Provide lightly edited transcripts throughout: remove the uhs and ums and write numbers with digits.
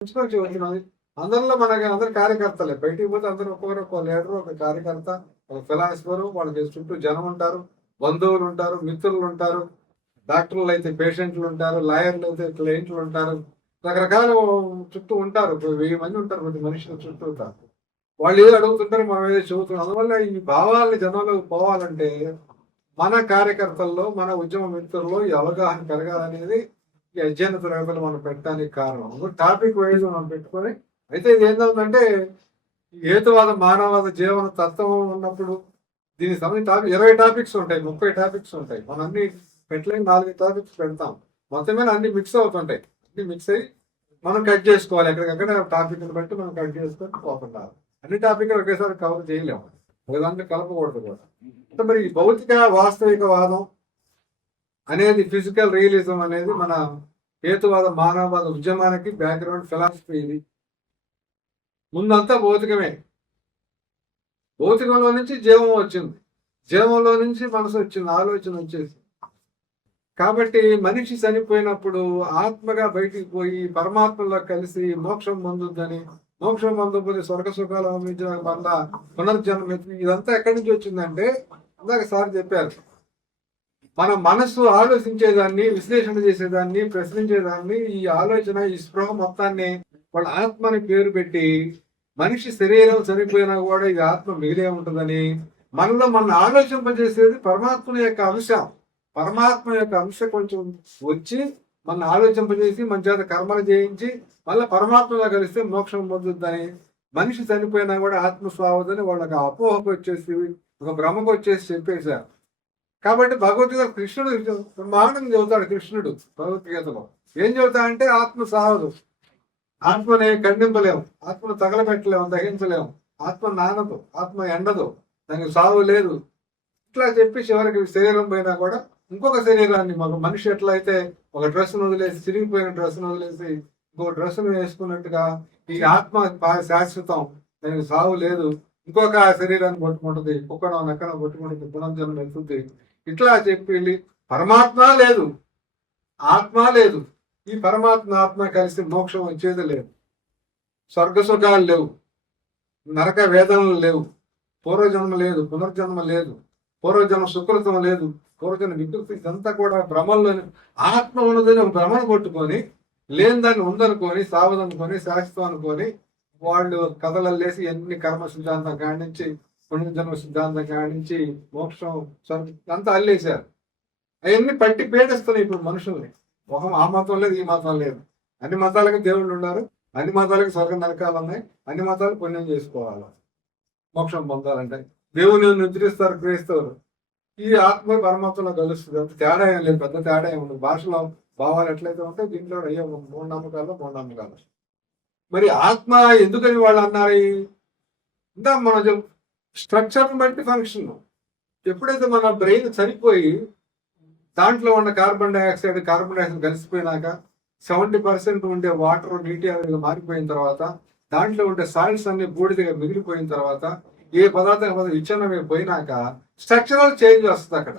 నుంచి వచ్చినది. అందరిలో మనకి అందరు కార్యకర్తలే. బయటికి పోతే అందరూ ఒక్కొక్కరు ఒక లీడరు, ఒక కార్యకర్త, ఒక ఫిలాసఫరు, వాళ్ళకి చుట్టూ జనం ఉంటారు, బంధువులు ఉంటారు, మిత్రులు ఉంటారు, డాక్టర్లు అయితే పేషెంట్లు ఉంటారు, లాయర్లు అయితే క్లయింట్లు ఉంటారు, రకరకాల చుట్టూ ఉంటారు. 1000 మంది ఉంటారు ప్రతి మనుషుల చుట్టూ ఉంటారు. వాళ్ళు ఏదో అడుగుతుంటారు, మనం ఏదో చెబుతున్నాం. అందువల్ల ఈ భావాలని జనంలోకి పోవాలంటే మన కార్యకర్తల్లో, మన ఉద్యమ మిత్రుల్లో ఈ అవగాహన పెరగాలనేది ఈ అధ్యయన తరగతులు మనం పెట్టడానికి కారణం. టాపిక్ వైజ్ మనం పెట్టుకొని, అయితే ఇది ఏంటంటే హేతువాద మానవవాద జీవన తత్వం ఉన్నప్పుడు దీనికి సంబంధించి 20 టాపిక్స్ ఉంటాయి, 30 టాపిక్స్ ఉంటాయి. మనం అన్ని పెట్టలేని 4 టాపిక్స్ పెడతాం. మొత్తమే అన్ని మిక్స్ అవుతుంటాయి. అన్ని మిక్స్ అయ్యి మనం కట్ చేసుకోవాలి. ఎక్కడికక్కడ టాపిక్ని బట్టి మనం కట్ చేసుకొని పోకుండా అన్ని టాపిక్లు ఒకేసారి కవర్ చేయలేము, ఒకదాంట్లో కలపకూడదు కూడా. అంటే మరి భౌతిక వాస్తవికవాదం అనేది, ఫిజికల్ రియలిజం అనేది మన హేతువాద మానవవాద ఉద్యమానికి బ్యాక్గ్రౌండ్ ఫిలాసఫీ. ఇది ముందంతా భౌతికమే. భౌతికంలో నుంచి జీవం వచ్చింది, జీవంలో నుంచి మనసు వచ్చింది, ఆలోచన వచ్చేసి. కాబట్టి మనిషి చనిపోయినప్పుడు ఆత్మగా బయటికి పోయి పరమాత్మలో కలిసి మోక్షం పొందుద్దని, మోక్షం పొందకపోతే స్వర్గ సుఖాలు అందించిన వల్ల పునర్జన్మ. ఇదంతా ఎక్కడి నుంచి వచ్చిందంటే, ఇందాక సార్ చెప్పారు, మన మనసు ఆలోచించేదాన్ని, విశ్లేషణ చేసేదాన్ని, ప్రశ్నించేదాన్ని, ఈ ఆలోచన, ఈ స్పృహ మొత్తాన్ని వాళ్ళ ఆత్మని పేరు పెట్టి, మనిషి శరీరం చనిపోయినా కూడా ఇది ఆత్మ మిగిలే ఉంటుందని, మనలో మన ఆలోచింపజేసేది పరమాత్మ యొక్క అంశం. పరమాత్మ యొక్క అంశం కొంచెం వచ్చి మన ఆలోచింపజేసి మన చేత కర్మలు చేయించి మళ్ళీ పరమాత్మలో కలిస్తే మోక్షం పొందుద్దని, మనిషి చనిపోయినా కూడా ఆత్మ స్వావదని వాళ్ళకి అపోహకు వచ్చేసి, ఒక భ్రమకు వచ్చేసి చెప్పేశారు. కాబట్టి భగవద్గీత కృష్ణుడు బ్రహ్మాండం చెబుతాడు. కృష్ణుడు భగవద్గీతలో ఏం చెబుతాడంటే, ఆత్మ సావదు, ఆత్మని ఖండింపలేము, ఆత్మను తగలబెట్టలేము, దహించలేము, ఆత్మ నానదు, ఆత్మ ఎండదు, దానికి సావు లేదు. ఇట్లా చెప్పి చివరికి శరీరం పోయినా కూడా ఇంకొక శరీరాన్ని, మనిషి ఎట్లా అయితే ఒక డ్రెస్ను వదిలేసి, చిరిగిపోయిన డ్రెస్ను వదిలేసి ఇంకొక డ్రెస్ను వేసుకున్నట్టుగా ఈ ఆత్మ శాశ్వతం, దానికి సావు లేదు, ఇంకొక శరీరాన్ని పట్టుకుంటుంది, కుక్కనో నక్కనో పట్టుకుంటుంది, పునర్జన్మ వెళ్తుంది. ఇట్లా చెప్పి పరమాత్మ లేదు, ఆత్మ లేదు. ఈ పరమాత్మ ఆత్మ కలిసి మోక్షం వచ్చేది లేదు. స్వర్గసుఖాలు లేవు, నరక వేదనలు లేవు, పూర్వజన్మ లేదు, పునర్జన్మ లేదు, పూర్వజన్మ సుకృతం లేదు, పూర్వజన్మ వికృతి. ఇదంతా కూడా భ్రమంలోని ఆత్మ ఉన్నదని ఒక భ్రమను కొట్టుకొని, లేని దాన్ని ఉందనుకొని, సావదనుకొని, శాశ్వతం అనుకొని వాళ్ళు కథలల్లేసి ఎన్ని కర్మ సిద్ధాంతం కానించి, పునర్జన్మ సిద్ధాంతం కానించి, మోక్షం అంతా అల్లేశారు. అవన్నీ పట్టి పీడిస్తున్నాయి ఇప్పుడు మనుషుల్ని. ఆ మతం లేదు, ఈ మతం లేదు. అన్ని మతాలకు దేవుళ్ళు ఉన్నారు, అన్ని మతాలకు స్వర్గ నరకాలు ఉన్నాయి, అన్ని మతాలు పుణ్యం చేసుకోవాలి మోక్షం పొందాలంటే. దేవుని నిద్రిస్తారు క్రైస్తవులు. ఈ ఆత్మ పరమాత్మలో కలుస్తుంది. అంత తేడా ఏం లేదు, పెద్ద తేడా ఏమి ఉండదు. భాషలో భావాలు ఎట్లయితే ఉంటే దీంట్లో అయ్యే మూఢనమ్మకాలు. మరి ఆత్మ ఎందుకని వాళ్ళు అన్నారు? ఇంకా మనం స్ట్రక్చర్ని బట్టి ఫంక్షన్. ఎప్పుడైతే మన బ్రెయిన్ చనిపోయి దాంట్లో ఉన్న కార్బన్ డైఆక్సైడ్ కలిసిపోయినాక 70% ఉండే వాటర్ నీటి ఆవిరిగా మారిపోయిన తర్వాత, దాంట్లో ఉండే సాల్ట్స్ అన్ని బూడిదగా మిగిలిపోయిన తర్వాత, ఏ పదార్థం విచ్ఛిన్నమే పోయినాక స్ట్రక్చరల్ చేంజ్ వస్తుంది. అక్కడ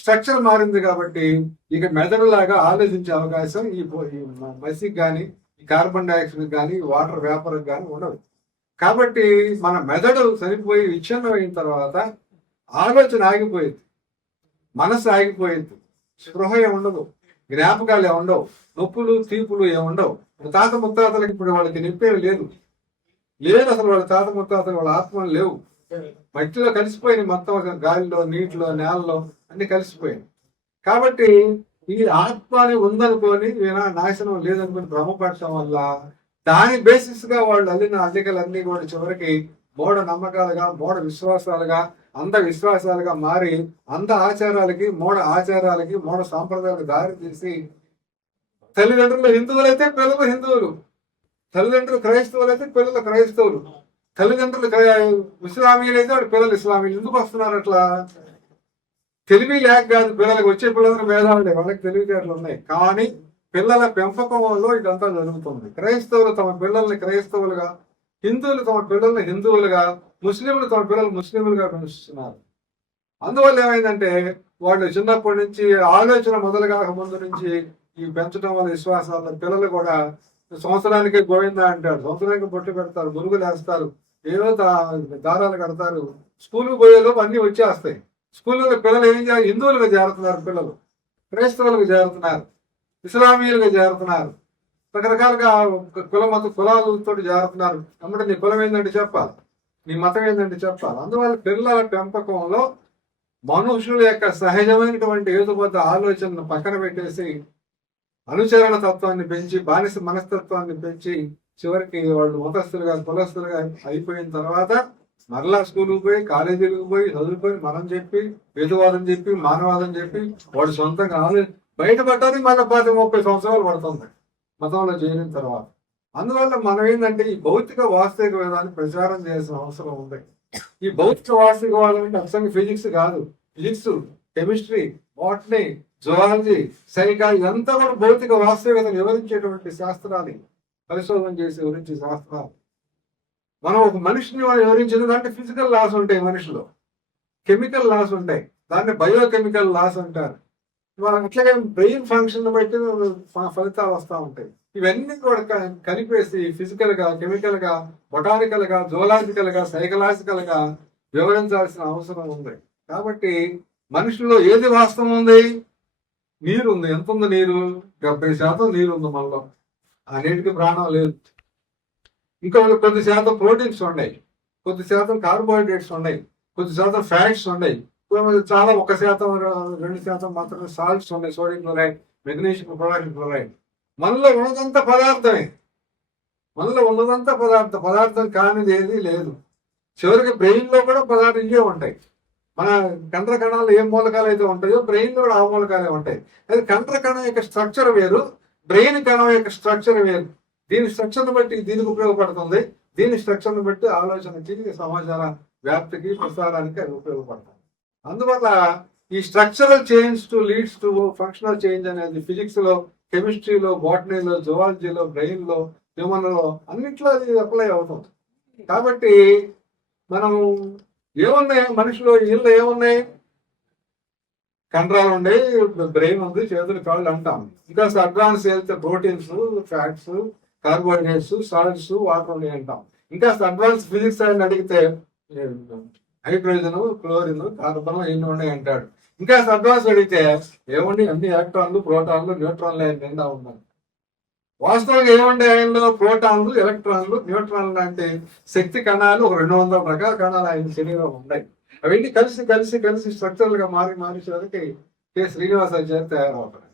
స్ట్రక్చర్ మారింది కాబట్టి ఇక మెదడులాగా ఆలోచించే అవకాశం ఈ మసికి కానీ, ఈ కార్బన్ డైఆక్సైడ్ కానీ, వాటర్ వేపర్ కానీ ఉండదు. కాబట్టి మన మెదడు చనిపోయి విచ్ఛిన్నం అయిన తర్వాత ఆలోచన ఆగిపోయింది, మనసు ఆగిపోయింది, స్పృహ ఉండదు, జ్ఞాపకాలు ఏముండవు, నొప్పులు తీపులు ఏముండవు. తాత ముత్తాతలకు ఇప్పుడు వాళ్ళకి నొప్పేవి లేదు అసలు. వాళ్ళ తాత ముత్తాతలు వాళ్ళ ఆత్మలు లేవు, మట్టిలో కలిసిపోయినాయి మొత్తం, గాలిలో, నీటిలో, నేలలో అన్ని కలిసిపోయింది. కాబట్టి ఈ ఆత్మని ఉందనుకొని, నాశనం లేదనుకొని భ్రమపడటం వల్ల దాని బేసిస్ గా వాళ్ళు అల్లిన అల్లికలన్నీ కూడా చివరికి మూఢ నమ్మకాలుగా, మూఢ విశ్వాసాలుగా, అంధ విశ్వాసాలుగా మారి అంధ ఆచారాలకి, మూఢ ఆచారాలకి, మూఢ సాంప్రదాయాలకు దారి తీసి, తల్లిదండ్రులు హిందువులైతే పిల్లలు హిందువులు, తల్లిదండ్రులు క్రైస్తవులైతే పిల్లలు క్రైస్తవులు, తల్లిదండ్రులు ఇస్లామీయులైతే వాడు పిల్లలు ఇస్లామీలు. ఎందుకు వస్తున్నారు అట్లా? తెలివి లేక కాదు, పిల్లలకు వచ్చే పిల్లలకు భేదాలు, వాళ్ళకి తెలివితేటలు ఉన్నాయి. కానీ పిల్లల పెంపకంలో ఇదంతా జరుగుతుంది. క్రైస్తవులు తమ పిల్లల్ని క్రైస్తవులుగా, హిందువులు తమ పిల్లల్ని హిందువులుగా, ముస్లింలు తమ పిల్లలు ముస్లింలుగా పెంచుతున్నారు. అందువల్ల ఏమైందంటే, వాళ్ళు చిన్నప్పటి నుంచి ఆలోచన మొదలుగా ముందు నుంచి ఈ పెంచడం వల్ల విశ్వాసాల పిల్లలు కూడా సంవత్సరానికి గోవిందా అంటాడు, సంవత్సరానికి బొట్టు పెడతారు, మురుగులు వేస్తారు, ఏవో దారాలు కడతారు. స్కూల్కి పోయేలోపు అన్నీ వచ్చేస్తాయి. స్కూల్లో పిల్లలు ఏం చేయాలి? హిందువులుగా చేరుతున్నారు, పిల్లలు క్రైస్తవులుగా చేరుతున్నారు, ఇస్లామీయులుగా చేరుతున్నారు, రకరకాలుగా కులాలతో చేరుతున్నారు. కాబట్టి నీ కులం ఏంటంటే చెప్పాలి, నీ మతం ఏంటంటే చెప్పాలి. అందువల్ల పిల్లల పెంపకంలో మనుషుల యొక్క సహజమైనటువంటి ఏదుబద్ధ ఆలోచనను పక్కన పెట్టేసి అనుచరణ తత్వాన్ని పెంచి, బానిస మనస్తత్వాన్ని పెంచి, చివరికి వాళ్ళు మతస్థులుగా కులస్తులుగా అయిపోయిన తర్వాత మరలా స్కూల్కి పోయి, కాలేజీలకు పోయి, చదువుకొని మనం చెప్పి, హేతువాదం చెప్పి, మానవాదం చెప్పి, వాడు సొంతంగా బయటపడటానికి మళ్ళీ 30 సంవత్సరాలు పడుతుంది మతంలో చేరిన తర్వాత. అందువల్ల మనం ఏంటంటే ఈ భౌతిక వాస్తవికవాదాన్ని ప్రచారం చేయాల్సిన అవసరం ఉంది. ఈ భౌతిక వాస్తవికవాదం అంటే అసలు ఫిజిక్స్ కాదు. Physics, chemistry, botany, zoology, psychology ఇదంతా కూడా భౌతిక వాస్తవికతను వివరించేటువంటి శాస్త్రాలు, పరిశోధన చేసి వివరించే శాస్త్రాలు. మనం ఒక మనిషిని వివరించిన దాంట్లో ఫిజికల్ లాస్ ఉంటాయి, మనిషిలో కెమికల్ లాస్ ఉంటాయి, దాన్ని బయోకెమికల్ లాస్ అంటారు. అట్లాగే బ్రెయిన్ ఫంక్షన్ బట్టి ఫలితాలు వస్తూ ఉంటాయి. ఇవన్నీ కూడా కలిపేసి ఫిజికల్ గా, కెమికల్ గా, బొటానికల్ గా, జువలాజికల్ గా, సైకలాజికల్ గా వివరించాల్సిన అవసరం ఉంది. కాబట్టి మనుషుల్లో ఏది వాస్తవం ఉంది? నీరు ఉంది. ఎంత ఉంది నీరు? 70% నీరు ఉంది మనలో. ఆ నీటికి ప్రాణం లేదు. ఇంకా కొద్ది శాతం ప్రోటీన్స్ ఉన్నాయి, కొద్ది శాతం కార్బోహైడ్రేట్స్ ఉన్నాయి, కొద్ది శాతం ఫ్యాట్స్ ఉన్నాయి, చాలా 1%, 2% మాత్రమే సాల్ట్స్ ఉన్నాయి, sodium chloride, magnesium, potassium chloride. మనలో ఉన్నదంతా పదార్థమే. మనలో ఉన్నదంతా పదార్థం కానిది ఏది లేదు. చివరికి బ్రెయిన్ లో కూడా పదార్థం ఇవే ఉంటాయి. మన కండ్ర కణాలు ఏ మూలకాలు అయితే ఉంటాయో బ్రెయిన్ లో కూడా ఆ మూలకాలే ఉంటాయి. అది కండ్ర కణం యొక్క స్ట్రక్చర్ వేరు, బ్రెయిన్ కణం యొక్క స్ట్రక్చర్ వేరు. దీని స్ట్రక్చర్ని బట్టి దీనికి ఉపయోగపడుతుంది, దీని స్ట్రక్చర్ని బట్టి ఆలోచనకి, సమాచార వ్యాప్తికి, ప్రసారానికి అది ఉపయోగపడుతుంది. అందువల్ల ఈ structural change to leads to functional change అనేది ఫిజిక్స్ లో, కెమిస్ట్రీలో, బాటనీలో, జువాలజీలో, బ్రెయిన్ లో, హ్యూమన్ లో అన్నిట్లో అది అప్లై అవుతుంది. కాబట్టి మనం ఏమున్నాయి మనిషిలో? వీళ్ళు ఏమున్నాయి? కండరాలు ఉన్నాయి, బ్రెయిన్ ఉంది, చేతులు, కాళ్ళు అంటాం. ఇంకా అడ్వాన్స్ వెళ్తే proteins, fats, carbohydrates, salts, water ఉన్నాయి అంటాం. ఇంకా అడ్వాన్స్ ఫిజిక్స్ అని అడిగితే హైడ్రోజన్, క్లోరిన్, కార్బన్ ఎన్ని ఉన్నాయి అంటాడు. ఇంకా అడ్వాన్స్ అడిగితే ఏముండి అన్ని ఎలక్ట్రాన్లు, ప్రోటాన్లు, న్యూట్రాన్లు నిండా ఉన్నాయి. వాస్తవంగా ఏముండే ఆయనలో? ప్రోటాన్లు, ఎలక్ట్రాన్లు, న్యూట్రాన్లు లాంటి శక్తి కణాలు, ఒక 200 రకాల కణాలు ఆయన శరీరంలో ఉన్నాయి. అవన్నీ కలిసి కలిసి కలిసి స్ట్రక్చర్లు గా మారేసరికి కె. శ్రీనివాసాచార్య తయారవుతారు.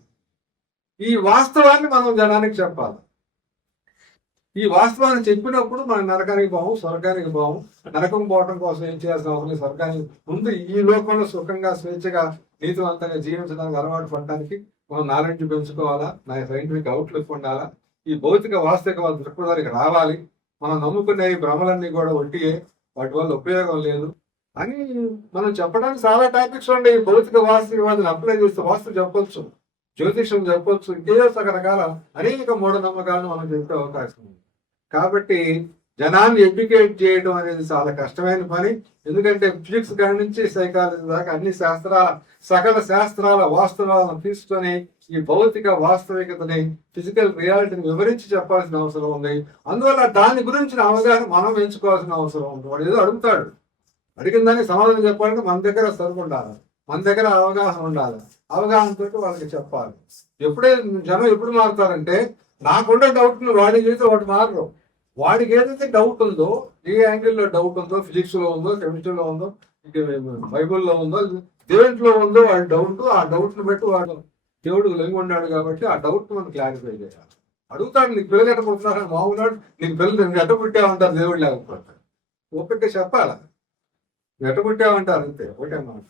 ఈ వాస్తవాన్ని మనం జనానికి చెప్పాలి. ఈ వాస్తవాన్ని చెప్పినప్పుడు మనం నరకానికి పోము, స్వర్గానికి పోము. నరకం పోవడం కోసం ఏం చేయాల్సిన అవసరం లేదు. స్వర్గానికి ముందు ఈ లోకంలో సుఖంగా, స్వేచ్ఛగా, నీతివంతంగా జీవించడానికి అలవాటు పడటానికి మనం నాలెడ్జ్ పెంచుకోవాలా, నా సైంటిఫిక్ అవుట్లుక్ ఉండాలా, ఈ భౌతిక వాస్తవిక దృక్పథానికి రావాలి. మనం నమ్ముకునే ఈ భ్రమలన్నీ కూడా ఒట్టియే, వాటి వల్ల ఉపయోగం లేదు అని మనం చెప్పడానికి చాలా టాపిక్స్ ఉన్నాయి. భౌతిక వాస్తవికవాదిని అప్లై చేస్తే వాస్తు చెప్పొచ్చు, జ్యోతిషం చెప్పొచ్చు, ఇంకేదో రకరకాల అనేక మూఢనమ్మకాలను మనం చెప్పే అవకాశం ఉంది. కాబట్టి జనాన్ని ఎడ్యుకేట్ చేయడం అనేది చాలా కష్టమైన పని. ఎందుకంటే ఫిజిక్స్ కాడి నుంచి సైకాలజీ దాకా అన్ని సకల శాస్త్రాల వాస్తవాలను తీసుకొని ఈ భౌతిక వాస్తవికతని, ఫిజికల్ రియాలిటీని వివరించి చెప్పాల్సిన అవసరం ఉంది. అందువల్ల దాని గురించిన అవగాహన మనం పెంచుకోవాల్సిన అవసరం ఉంది. వాడు ఏదో అడుగుతాడు, అడిగిన దానికి సమాధానం చెప్పాలంటే మన దగ్గర సరుకు ఉండాలి, మన దగ్గర అవగాహన ఉండాలి. అవగాహనతో వాళ్ళకి చెప్పాలి. జనం ఎప్పుడు మారుతారంటే, నాకుండే డౌట్ వాడికి చేస్తే వాడు మారరు. వాడికి ఏదైతే డౌట్ ఉందో, ఏ యాంగిల్లో డౌట్ ఉందో, ఫిజిక్స్ లో ఉందో, కెమిస్ట్రీలో ఉందో, బైబుల్లో ఉందో, దేంట్లో ఉందో వాడి డౌట్, ఆ డౌట్ ని బట్టి వాడు దేవుడు లొంగి ఉన్నాడు కాబట్టి ఆ డౌట్ మనం క్లారిఫై చేయాలి. అడుగుతాడు, నీకు పిల్లలు ఎట్ట పుడుతున్నారని మామూలు, నీకు పిల్లలు ఎట్ట పుట్టామంటారు, దేవుడు లేకపోతే ఓపిక చెప్పాలా, ఎట్ట పుట్టామంటారు అంతే, ఒకటే మాట.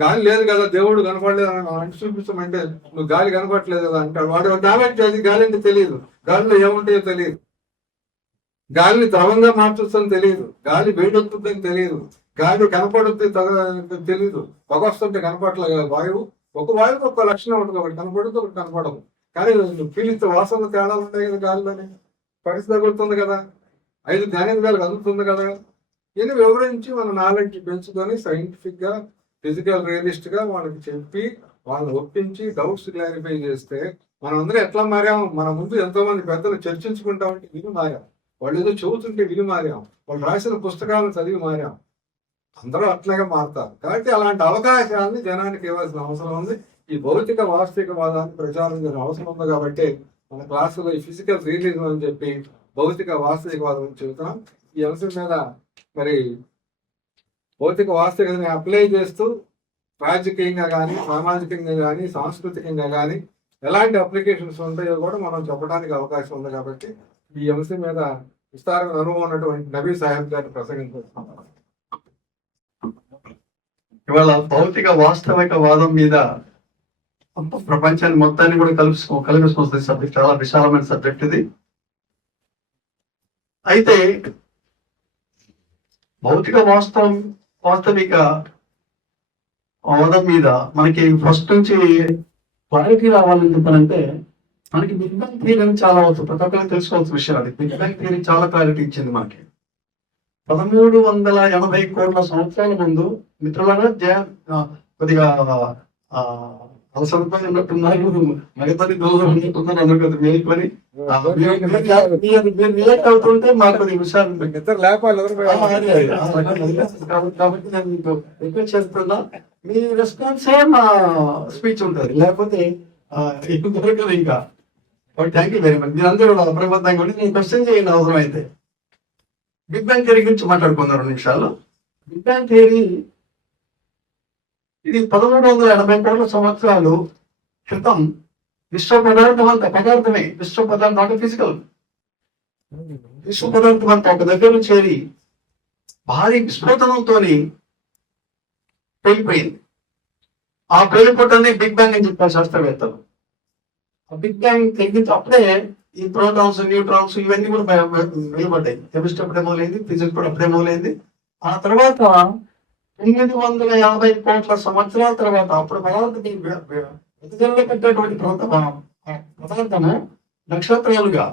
గాలి లేదు కదా, దేవుడు కనపడలేదు అని చూపించమంటే నువ్వు గాలి కనపడలేదు కదా అంటాడు. వాడు నాలెడ్జ్ అది గాలి అంటే తెలియదు, గాలిలో ఏముంటాయో తెలియదు, గాలిని ద్రవంగా మార్చొచ్చని తెలియదు, గాలి వేడొస్తుందని తెలియదు, గాలి కనపడుతుంది తెలియదు. పొగ వస్తుంటే కనపడలేదు కదా వాయువు. ఒక వాయువుకి ఒక లక్షణం ఉంటుంది, ఒకటి కనపడుతుంది, ఒకటి కనపడదు. కానీ పీలిస్తే వాసన తేడాలు ఉంటాయి కదా గాలిలోని. పరిస్థితి తగులుతుంది కదా, 5 జ్ఞానేంద్రియాలకు అందుతుంది కదా. ఇది వివరించి మన నాలెడ్జ్ పెంచుకొని సైంటిఫిక్ గా, ఫిజికల్ రియలిస్ట్ గా వాళ్ళకి చెప్పి, వాళ్ళని ఒప్పించి డౌట్స్ క్లారిఫై చేస్తే మనం అందరం ఎట్లా మారాం, మన ముందు ఎంతో మంది పెద్దలు చర్చించుకుంటా ఉంటే విని మారాం, వాళ్ళు ఏదో చెబుతుంటే విని మారాం, వాళ్ళు రాసిన పుస్తకాలను చదివి మారాం. అందరూ అట్లాగే మారుతారు. కాబట్టి అలాంటి అవకాశాలని జనానికి ఇవ్వాల్సిన అవసరం ఉంది. ఈ భౌతిక వాస్తవికవాదాన్ని ప్రచారం చేయాల్సిన అవసరం ఉంది. కాబట్టి మన క్లాసులో ఈ ఫిజికల్ రియలిజం అని చెప్పి భౌతిక వాస్తవికవాదం చెబుతున్నాం. ఈ అంశం మీద మరి భౌతిక వాస్తవికతని అప్లై చేస్తూ రాజకీయంగా కానీ, సామాజికంగా కానీ, సాంస్కృతికంగా కానీ ఎలాంటి అప్లికేషన్స్ ఉంటాయో కూడా మనం చెప్పడానికి అవకాశం ఉంది. కాబట్టి ఈ అంశం మీద విస్తారమైన అనుభవం ఉన్నటువంటి నబీ సాహెబ్ గారిని ప్రసంగించుకుంటున్నాం. ఇవాళ భౌతిక వాస్తవికవాదం మీద ప్రపంచాన్ని మొత్తాన్ని కూడా కలిపి సబ్జెక్ట్, చాలా విశాలమైన సబ్జెక్ట్ ఇది. అయితే భౌతిక వాస్తవిక వాదం మీద మనకి ఫస్ట్ నుంచి క్లారిటీ రావాలని చెప్పాలంటే మనకి బిగ్ బ్యాంగ్ థియరీ చాలా అవుతుంది. ప్రతి ఒక్కరికి తెలుసుకోవాల్సిన విషయం అది. బిగ్ బ్యాంగ్ థియరీ చాలా క్లారిటీ ఇచ్చింది మనకి. 1380 కోట్ల సంవత్సరాల ముందు మిత్రులారా, కొద్దిగా అలసరిపై ఉన్నట్టున్నారు, మిగతాది దూరం ఉన్నట్టున్నారు అందరు కదా మేలుకొని మీరు రియాక్ట్ అవుతుంటే మాకు విషయాలు కాబట్టి నేను మీకు రిక్వెస్ట్ చేస్తున్నా, మీ రెస్పాన్సే మా స్పీచ్ ఉంటుంది, లేకపోతే ఎక్కువ దొరకదు ఇంకా. Thank you very much. మీరందరూ కూడా అప్రమత్తంగా ఉండి నేను క్వశ్చన్ చేయండి అవసరం అయితే. బిగ్ బ్యాంగ్ థియరీ గురించి మాట్లాడుకుందాం 2 నిమిషాలు. బిగ్ బ్యాంగ్ థియరీ ఇది 1380 కోట్ల సంవత్సరాలు క్రితం విశ్వ పదార్థం అంత పదార్థమే, విశ్వ పదార్థం అంటే ఫిజికల్ విశ్వ పదార్థం అంతా ఒక దగ్గర చేరి భారీ విస్ఫోటనంతో వెళ్ళిపోయింది. ఆ పేలిపోవటాన్ని బిగ్ బ్యాంగ్ అని చెప్పారు శాస్త్రవేత్తలు. ఆ బిగ్ బ్యాంగ్ తెలిగించి అప్పుడే ఈ ప్రోటాన్స్, న్యూట్రాన్స్ ఇవన్నీ కూడా నిలబడ్డాయి. కెమిస్ట్రీ అప్పుడే మొదలైంది, ఫిజిక్స్ కూడా అప్పుడే మొదలైంది. ఆ తర్వాత 950 కోట్ల సంవత్సరాల తర్వాత అప్పుడు వెదజల్లో పెట్టేటువంటి పదార్థము నక్షత్రాలుగా,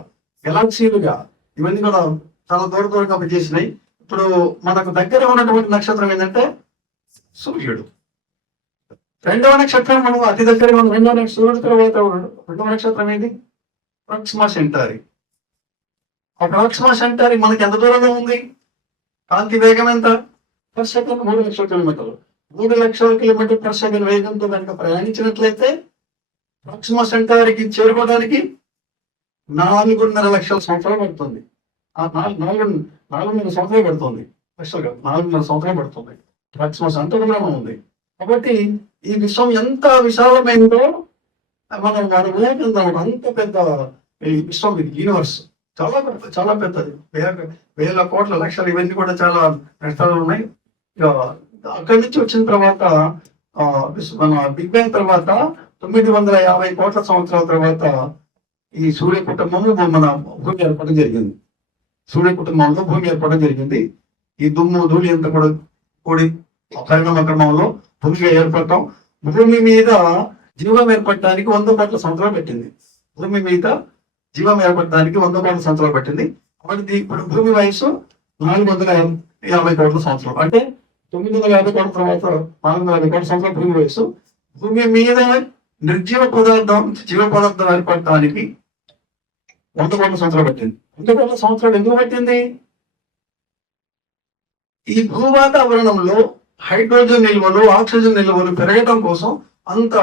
గెలాక్సీలుగా ఇవన్నీ కూడా చాలా దూరంగా చేసినాయి. ఇప్పుడు మనకు దగ్గర ఉన్నటువంటి నక్షత్రం ఏంటంటే సూర్యుడు. రెండవ నక్షత్రం మనం అతి దగ్గరగా ఉన్న సూర్యుడు తర్వాత రెండవ నక్షత్రం ఏంటి? ప్రాక్సిమా సెంటారి. ఆ ప్రాక్సిమా సెంటారి మనకి ఎంత దూరంలో ఉంది? కాంతి వేగం ఎంత? పర్ సెకండ్ 3 లక్షల కిలోమీటర్లు. 3 లక్షల కిలోమీటర్ పర్ సెకండ్ వేగంతో కనుక ప్రయాణించినట్లయితే ప్రాక్సిమా సెంటారికి చేరుకోవడానికి 4.5 లక్షల సంవత్సరాలు పడుతుంది. ఆ 4.5 సంవత్సరాలు పడుతుంది. 4.5 సంవత్సరాలు పడుతుంది. ప్రాక్సిమా సెంటర్ ఉంది. కాబట్టి ఈ విశ్వం ఎంత విశాలమైందో మనం అంత పెద్ద ఈ విశ్వం, యూనివర్స్ చాలా పెద్దది. వేల కోట్ల లక్షలు ఇవన్నీ కూడా చాలా నష్టాలు ఉన్నాయి. అక్కడి నుంచి వచ్చిన తర్వాత మన బిగ్ బ్యాంగ్ తర్వాత 950 కోట్ల సంవత్సరాల తర్వాత ఈ సూర్య కుటుంబము మన భూమి ఏర్పడడం జరిగింది. సూర్య కుటుంబంలో భూమి ఏర్పడడం జరిగింది. ఈ దుమ్ము ధూళి అంతా కూడా కూడి పరిణామ క్రమంలో భూమిగా ఏర్పడటం, భూమి మీద జీవం ఏర్పడటానికి 100 కోట్ల సంవత్సరాలు పెట్టింది. భూమి మీద జీవం ఏర్పడటానికి 100 కోట్ల సంవత్సరాలు పెట్టింది. కాబట్టి ఇప్పుడు భూమి వయసు 450 కోట్ల సంవత్సరాలు. అంటే 950 కోట్ల తర్వాత 450 కోట్ల సంవత్సరాలు భూమి వయసు. భూమి మీద నిర్జీవ పదార్థం, జీవ పదార్థం ఏర్పడటానికి 100 కోట్ల సంవత్సరాలు పట్టింది. 100 కోట్ల సంవత్సరాలు ఎందుకు పట్టింది? ఈ భూవాతావరణంలో హైడ్రోజన్ నిల్వలు, ఆక్సిజన్ నిల్వలు పెరగడం కోసం అంత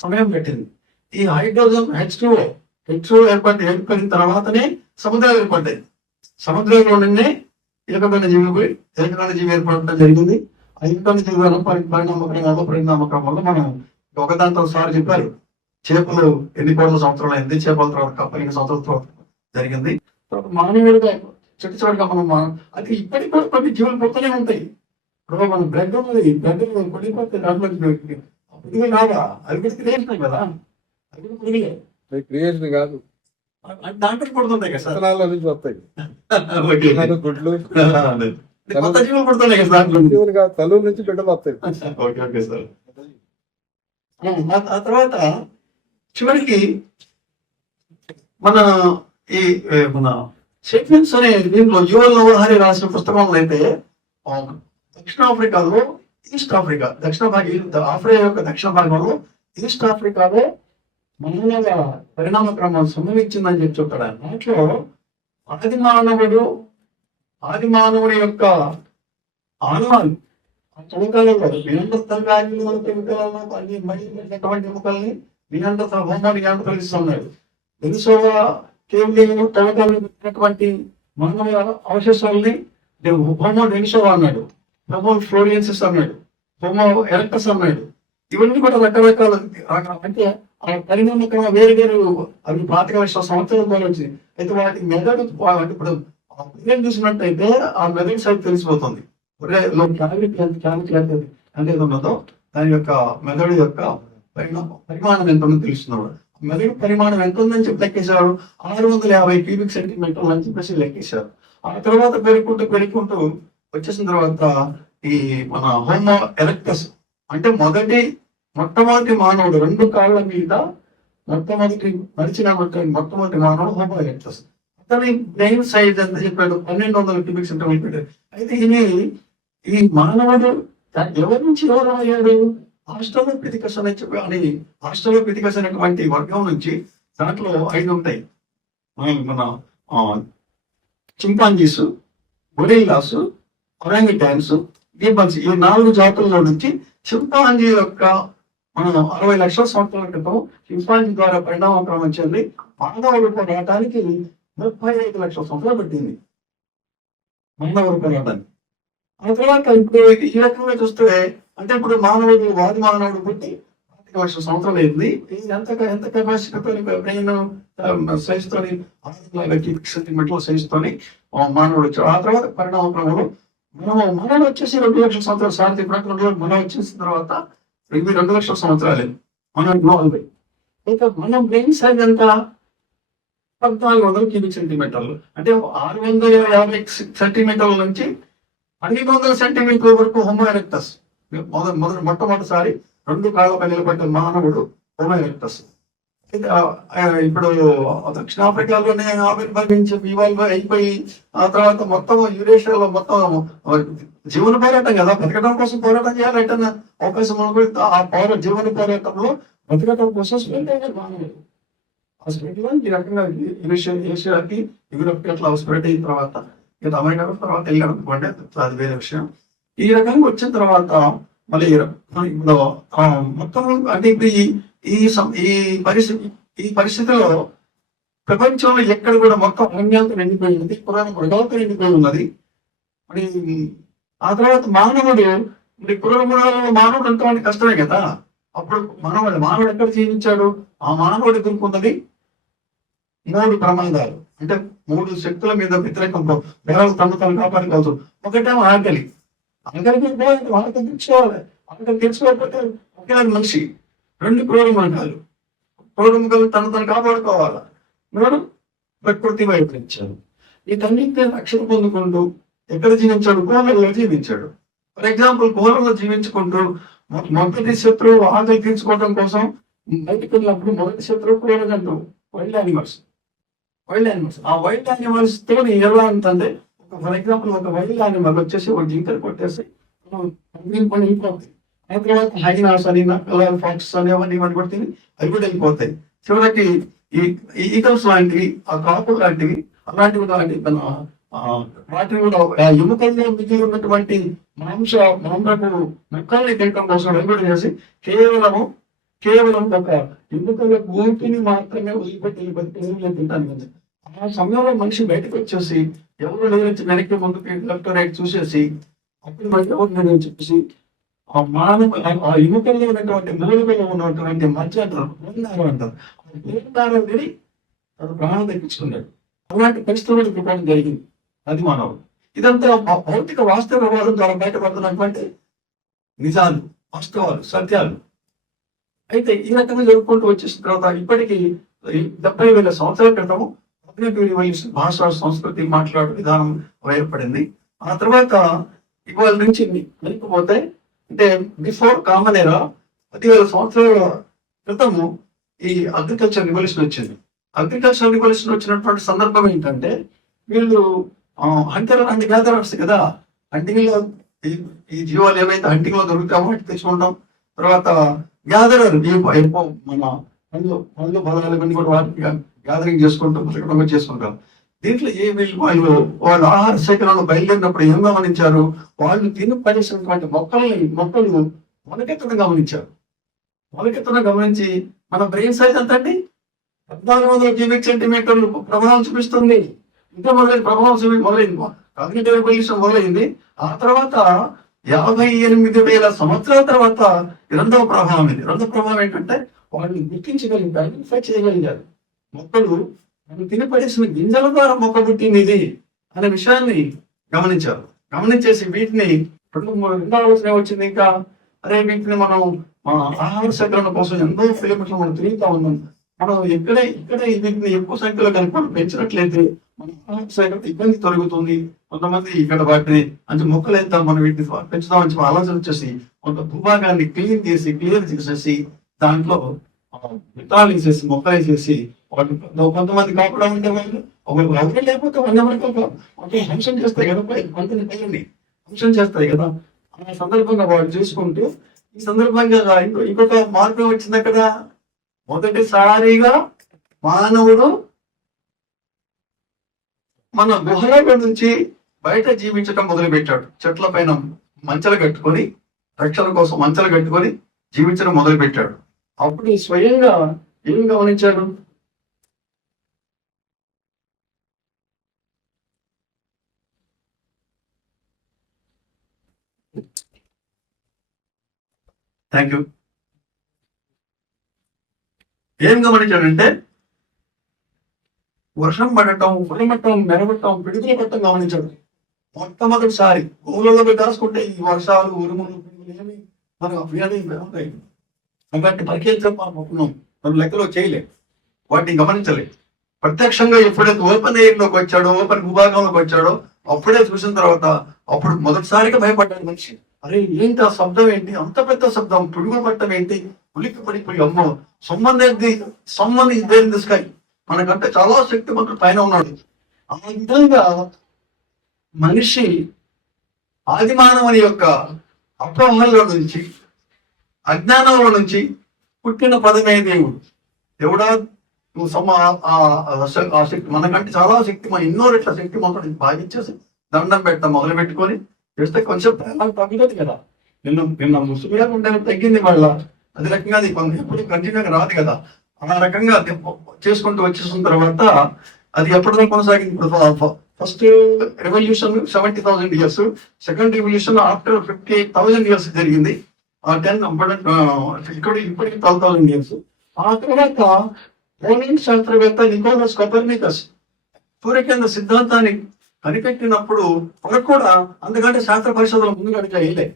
సమయం పెట్టింది. ఈ హైడ్రోజన్ H2O ఏర్పడిన తర్వాతనే సముద్రాలు ఏర్పడ్డాయి. సముద్రంలో నుండి ఏకమైన జీవి ఏర్పడటం జరిగింది. ఆ ఏకమైన జీవుల పరిణామ క్రమంలో మనం ఒకదాంతో సారి చెప్పారు. చేపలు ఎన్ని కోట్ల సంవత్సరాలు అయింది, చేపల తర్వాత 15 సంవత్సరాల తర్వాత జరిగింది. మానవుడిగా చెట్టుగా మనం అది ఇప్పటికి కూడా కొన్ని జీవులు పుడుతూనే ఉంటాయి. ఇప్పుడు మన బ్లడ్ ఉన్నది, బ్లడ్ కొడిపోతే దాంట్లో పుడిగే కాదా, అవి కూడా క్రియేషన్ కదా, అవి కూడా పుడిగే క్రియేషన్ కాదు, దాంట్లో పుడుతుంటాయి కదా సార్, నుంచి వస్తాయి గుడ్లు, కొత్త జీవులు పుడుతున్నాయి కదా దాంట్లో, తల్లు నుంచి బిడ్డలు వస్తాయి. Okay okay sir. ఆ తర్వాత చివరికి మన ఈ మన సెగ్మెంట్స్ అనే దీంట్లో యువల్ నవహరి రాసిన పుస్తకంలో అయితే దక్షిణాఫ్రికాలో, ఈస్ట్ ఆఫ్రికా ఆఫ్రికా యొక్క దక్షిణ భాగంలో ఈస్ట్ ఆఫ్రికాలో మానవ పరిణామ క్రమం సంభవించిందని చెప్పి చెప్తాడు ఆయన. దాంట్లో ఆది మానవుడి యొక్క ఆనవాళ్ళు ఆ తుణకాలలో నియంత్రణ ఎముకలలో అన్ని మైనటువంటి ఎముకల్ని నియంత్రణ హోమాన్ని నియంత్రిస్తున్నాడు. తెలుసోవా కేవలం తుణకాలు పెట్టినటువంటి మానవ అవశేషాలని హోమో డెనిసోవా అన్నాడు, హోమో ఫ్లోరిన్సిస్ అన్నాడు, హోమో ఎరెక్టస్ అన్నాడు. ఇవన్నీ కూడా రకరకాల అంటే ఆ పరిణామ క్రమం వేరు వేరు అవి 25,000 సంవత్సరాల ద్వారా వచ్చింది. అయితే వాటి మెదడు అంటే ఇప్పుడు చూసినట్టయితే ఆ మెదడు సైడ్ తెలిసిపోతుంది. అంటే ఉన్నదో దాని యొక్క మెదడు యొక్క పరిమాణం ఎంత ఉందో తెలుస్తున్నాడు. మెదడు పరిమాణం ఎంత ఉందని చెప్పి లెక్కేశారు. 650 క్యూబిక్ సెంటీమీటర్లు అని చెప్పేసి లెక్కేశారు. ఆ తర్వాత పెరుగుకుంటూ వచ్చేసిన తర్వాత ఈ మన హోమో ఎరెక్టస్ అంటే మొట్టమొదటి మానవుడు 2 కాళ్ళ మీద మొట్టమొదటి మానవుడు హోమో ఎరెక్టస్. అతని బ్రెయిన్ సైజ్ ఎంత చెప్పాడు, 1200 క్యూబిక్ సెంటీమీటర్. అయితే ఈ మానవుడు ఎవరి నుంచి ఎవరు అయ్యాడు? ఆస్ట్రలోపిథెకస్ ఆస్ట్రలోపిథెకస్ అనేటువంటి వర్గం నుంచి దాంట్లో 5 ఉంటాయి. మన చింపాంజీస్, గొరిల్లాస్, ఒరాంగిటాన్స్, గిబ్బన్స్, ఈ 4 జాతుల్లో నుంచి చింపాంజీ యొక్క మనం 60 లక్షల సంవత్సరాల క్రితం చింపాంజీ ద్వారా పరిణామ క్రమం చెంది మానవ రూపం రావడానికి 35 లక్షల సంవత్సరాలు పట్టింది మానవ రూపం రావడానికి. ఆ తర్వాత ఇప్పుడు ఈ రకంగా చూస్తే అంటే ఇప్పుడు ఆది మానవుడు పుట్టి 25 లక్షల సంవత్సరాలు అయింది. ఎంత కెపాసిటీ బ్రెయిన్ సైజ్ తోని 650 సెంటీమీటర్ల సైజ్ తోని మానవుడు వచ్చాడు. ఆ తర్వాత పరిణామ క్రమంలో మనం వచ్చేసి 2 లక్షల సంవత్సరాలు సార్ మనం వచ్చేసిన తర్వాత 2 లక్షల సంవత్సరాలు మనం ఇన్వాల్వ్ అయ్యి. ఇంకా మనం బ్రెయిన్ సైజ్ ఎంత 1400 క్యూబిక్ సెంటీమీటర్లు, అంటే 650 సెంటీమీటర్ల నుంచి 500 సెంటీమీటర్ల వరకు హోమో ఎరెక్టస్. మొట్టమొదటిసారి 2 కాళ్ళపై నిలబడ్డ మానవుడు హోమో ఎరెక్టస్. ఇప్పుడు దక్షిణాఫ్రికాలోనే ఆవిర్భవించి ఇవాల్వ్ అయిపోయి ఆ తర్వాత మొత్తం యూరేషియాలో మొత్తం జీవన పోరాటం కదా, బతకడం కోసం పోరాటం చేయాలంటే అవకాశం ఆ జీవన పోరాటంలో బతకడం కోసం స్పెండ్ అయ్యారు మానవుడు. ఆ స్ప్రెడ్ ఈ రకంగా ఏషియాకి యూరోప్ అట్లా స్ప్రెడ్ అయిన తర్వాత ఇక అమెరికా తర్వాత వెళ్ళడం అనుకోండి, అది వేరే విషయం. ఈ రకంగా వచ్చిన తర్వాత మళ్ళీ ఇప్పుడు మొత్తం అంటే ఇప్పుడు ఈ పరిస్థితిలో ప్రపంచంలో ఎక్కడ కూడా మొత్తం అరణ్యాలతో నిండిపోయింది, పురాణ మృగాలతో నిండిపోయి ఉన్నది. మరి ఆ తర్వాత మరి పురాణ మృగాలలో మానవుడు ఎంతమంది కష్టమే కదా. అప్పుడు మానవుడు ఎక్కడ జీవించాడు? ఆ మానవుడు ఎదుర్కొన్నది 3 ప్రమాదాలు, అంటే 3 శక్తుల మీద వ్యతిరేకం వేరే తను కాపాడుకోవచ్చు. ఒకటేమో ఆకలికి తీర్చుకోవాలి, ఆకలి తీర్చుకోకపోతే ఒకే మనిషి. 2 క్రూరమృగాలు తను కాపాడుకోవాలి. 3 ప్రకృతి వైపరించాడు. వీటన్నింటినీ రక్షణ పొందుకుంటూ ఎక్కడ జీవించాడు? కోళ్ళలో జీవించాడు. ఫర్ ఎగ్జాంపుల్ కోళ్ళలో జీవించుకుంటూ మొదటి శత్రువు ఆకలి తీర్చుకోవడం కోసం బయటకు వెళ్ళినప్పుడు మొదటి శత్రువు కోళ్ళగంటూ వైల్డ్ యానిమల్స్. ఆ వైల్డ్ యానిమల్స్ తో ఎలా ఉంటుందంటే, ఫర్ ఎగ్జాంపుల్ ఒక వైల్డ్ యానిమల్ వచ్చేసి ఒక జింకలు కొట్టేసి వెళ్ళిపోతాయి. ఆ తర్వాత హైనాస్ అని ఫాక్స్ అని అవన్నీ కొడుతుంది, అవి కూడా వెళ్ళిపోతాయి. చివరికి ఈ ఈగల్స్ లాంటివి, ఆ కాపులు లాంటివి, అలాంటివి వాటిని కూడా ఎముకల్లో మిగిలి ఉన్నటువంటి మాంసపు మొక్కల్ని తినడం కోసం వెంబడి చేసి కేవలం ఒక ఎముకల ఊపిని మాత్రమే వదిలిపెట్టి తింటాను. ఆ సమయంలో మనిషి బయటకు వచ్చేసి ఎవరు లేదని వెనక్కి ముందుకు లెఫ్ట్ రైట్ చూసేసి అప్పుడు మళ్ళీ ఎవరు చెప్పేసి ఆ ఎముకల్లో ఉన్నటువంటి మూలికలో ఉన్నటువంటి మధ్య అంటారు ప్రాణం తగ్గించుకున్నాడు. అలాంటి పరిస్థితులు ప్రకారం జరిగింది అది మానవుడు. ఇదంతా భౌతిక వాస్తవవాదం ద్వారా బయటపడుతున్నటువంటి నిజాలు, వాస్తవాలు, సత్యాలు. అయితే ఈ రకంగా జరుపుకుంటూ వచ్చేసిన తర్వాత ఇప్పటికీ 70,000 సంవత్సరాల క్రితం భాష, సంస్కృతి, మాట్లాడే విధానం ఏర్పడింది. ఆ తర్వాత ఇవాళ నుంచి వెళ్ళిపోతే అంటే బిఫోర్ కామన్ ఎరా 10,000 సంవత్సరాల క్రితము ఈ అగ్రికల్చర్ రివల్యూషన్ వచ్చింది. అగ్రికల్చర్ రివల్యూషన్ వచ్చినటువంటి సందర్భం ఏంటంటే, వీళ్ళు హంటర్ అండ్ గ్యాదరర్స్ కదా. హంటింగ్ లో ఈ జీవాలు ఏవైతే హంటింగ్ లో దొరుకుతామో వాటి తెచ్చుకుంటాం. తర్వాత గ్యాదరర్ మన పనులు బలాలు ఇవన్నీ కూడా వాటికి గ్యాదరింగ్ చేసుకుంటూ పుస్తకం చేసుకుంటాం. దీంట్లో ఏ వీళ్ళు వాళ్ళు ఆహార సేకరణలో బయలుదేరినప్పుడు ఏం గమనించారు? వాళ్ళు తిని పడేసినటువంటి మొక్కలు మొలకెత్తడం గమనించారు. మొలకెత్తడం గమనించి మన బ్రెయిన్ సైజ్ ఎంత అండి? 1400 క్యూబిక్ సెంటీమీటర్లు ప్రభావం చూపిస్తుంది. ఇంకా ప్రభావం మొదలైంది, కాగ్నిటివ్ ఎవల్యూషన్ మొదలైంది. ఆ తర్వాత 58,000 సంవత్సరాల తర్వాత రెండవ ప్రభావం ఇది. రెండవ ప్రభావం ఏంటంటే వాళ్ళు గుర్తించగలిగారు, ఐడెంటిఫై చేయగలిగారు. మొక్కలు మనం తిని పడేసిన గింజల ద్వారా మొక్క పుట్టింది ఇది అనే విషయాన్ని గమనించారు. గమనించేసి వీటిని రెండో ఆలోచన వచ్చింది. ఇంకా అరే వీటిని మనం ఆహార సేకరణ కోసం ఎంతో కిలోమీటర్లు మనం తిరుగుతా ఉన్నాం. మనం ఇక్కడే వీటిని ఎక్కువ సంఖ్యలో కనుక మనం పెంచినట్లయితే మన ఆహార సేకరణ ఇబ్బంది తొలగుతుంది. కొంతమంది ఇక్కడ వాటిని అంటే మొక్కలు ఎంత మనం వీటిని పెంచుదామని చెప్పి ఆలోచన వచ్చేసి కొంత భూభాగాన్ని క్లియర్ చేసేసి దాంట్లో విత్తనాలు వేసేసి మొక్కలు వేసేసి కొంతమంది కాకుండా ఉండే వాళ్ళు ఒకరు లేకపోతే ఫంక్షన్ చేస్తాయి కదా, కొంతని పైన ఫంక్షన్ చేస్తాయి కదా. ఆ సందర్భంగా వాళ్ళు చూసుకుంటూ ఈ సందర్భంగా ఇంకొక మార్పు వచ్చింది అక్కడ. మొదటిసారిగా మానవుడు మన గుహల నుంచి బయట జీవించడం మొదలు పెట్టాడు. చెట్ల పైన మంచలు కట్టుకొని, రక్షణ కోసం మంచలు కట్టుకొని జీవించడం మొదలు పెట్టాడు. అప్పుడు స్వయంగా ఏం గమనించాడు? Thank you. ఏం గమనించాడంటే వర్షం పడటం, ఉరిమట్టం, మెరగటం, పిడుగులు పట్టడం గమనించాడు. మొట్టమొదటిసారి ఊళ్ళలో పెట్టాల్సుకుంటే ఈ వర్షాలు, ఉరుములు, ఏమి మనకు ఉంటాయి. కాబట్టి పరికేల్చుకున్నాం, మనం లెక్కలో చేయలేం, వాటిని గమనించలేదు. ప్రత్యక్షంగా ఎప్పుడైతే ఓపెన్ ఎయిర్లోకి వచ్చాడో, ఓపెన్ భూభాగంలోకి వచ్చాడో అప్పుడే చూసిన తర్వాత అప్పుడు మొదటిసారిగా భయపడ్డాడు మనిషి. అరే ఏంటి ఆ శబ్దం ఏంటి, అంత పెద్ద శబ్దం, పిడుగులు పట్టడం ఏంటి, ఉలిక్కి పడిపోయి అమ్మో someone is there in the sky, మనకంటే చాలా శక్తిమంతుడు పైన ఉన్నాడు. ఆ విధంగా మనిషి ఆది మానవుని యొక్క అపోహల్లో నుంచి, అజ్ఞానంలో నుంచి పుట్టిన పదమే దేవుడు. దేవుడా నువ్వు ఆ శక్తి మనకంటే చాలా శక్తి, మన ఎన్నో రెట్ల శక్తి మనతో భావించేసి దండం పెట్టడం మొదలు పెట్టుకొని చేస్తే కొంచెం తగ్గదు కదా. నిన్న ముసుగుగా ఉంటే తగ్గింది వాళ్ళ, అదే రకంగా అది ఎప్పుడు కంటిన్యూగా రాదు కదా. ఆ రకంగా చేసుకుంటూ వచ్చేసిన తర్వాత అది ఎప్పటిదో కొనసాగింది. First revolution 70,000 years, second revolution after 58,000 years జరిగింది. ఇప్పటికి 12,000 years. ఆ తర్వాత పోలింగ్ శాస్త్రవేత్త నికోలస్ కోపర్నికస్ సూర్యకేంద్ర సిద్ధాంతాన్ని కనిపెట్టినప్పుడు మనకు కూడా అందుకంటే శాస్త్ర పరిశోధనలు ముందు కనుక వేయలే.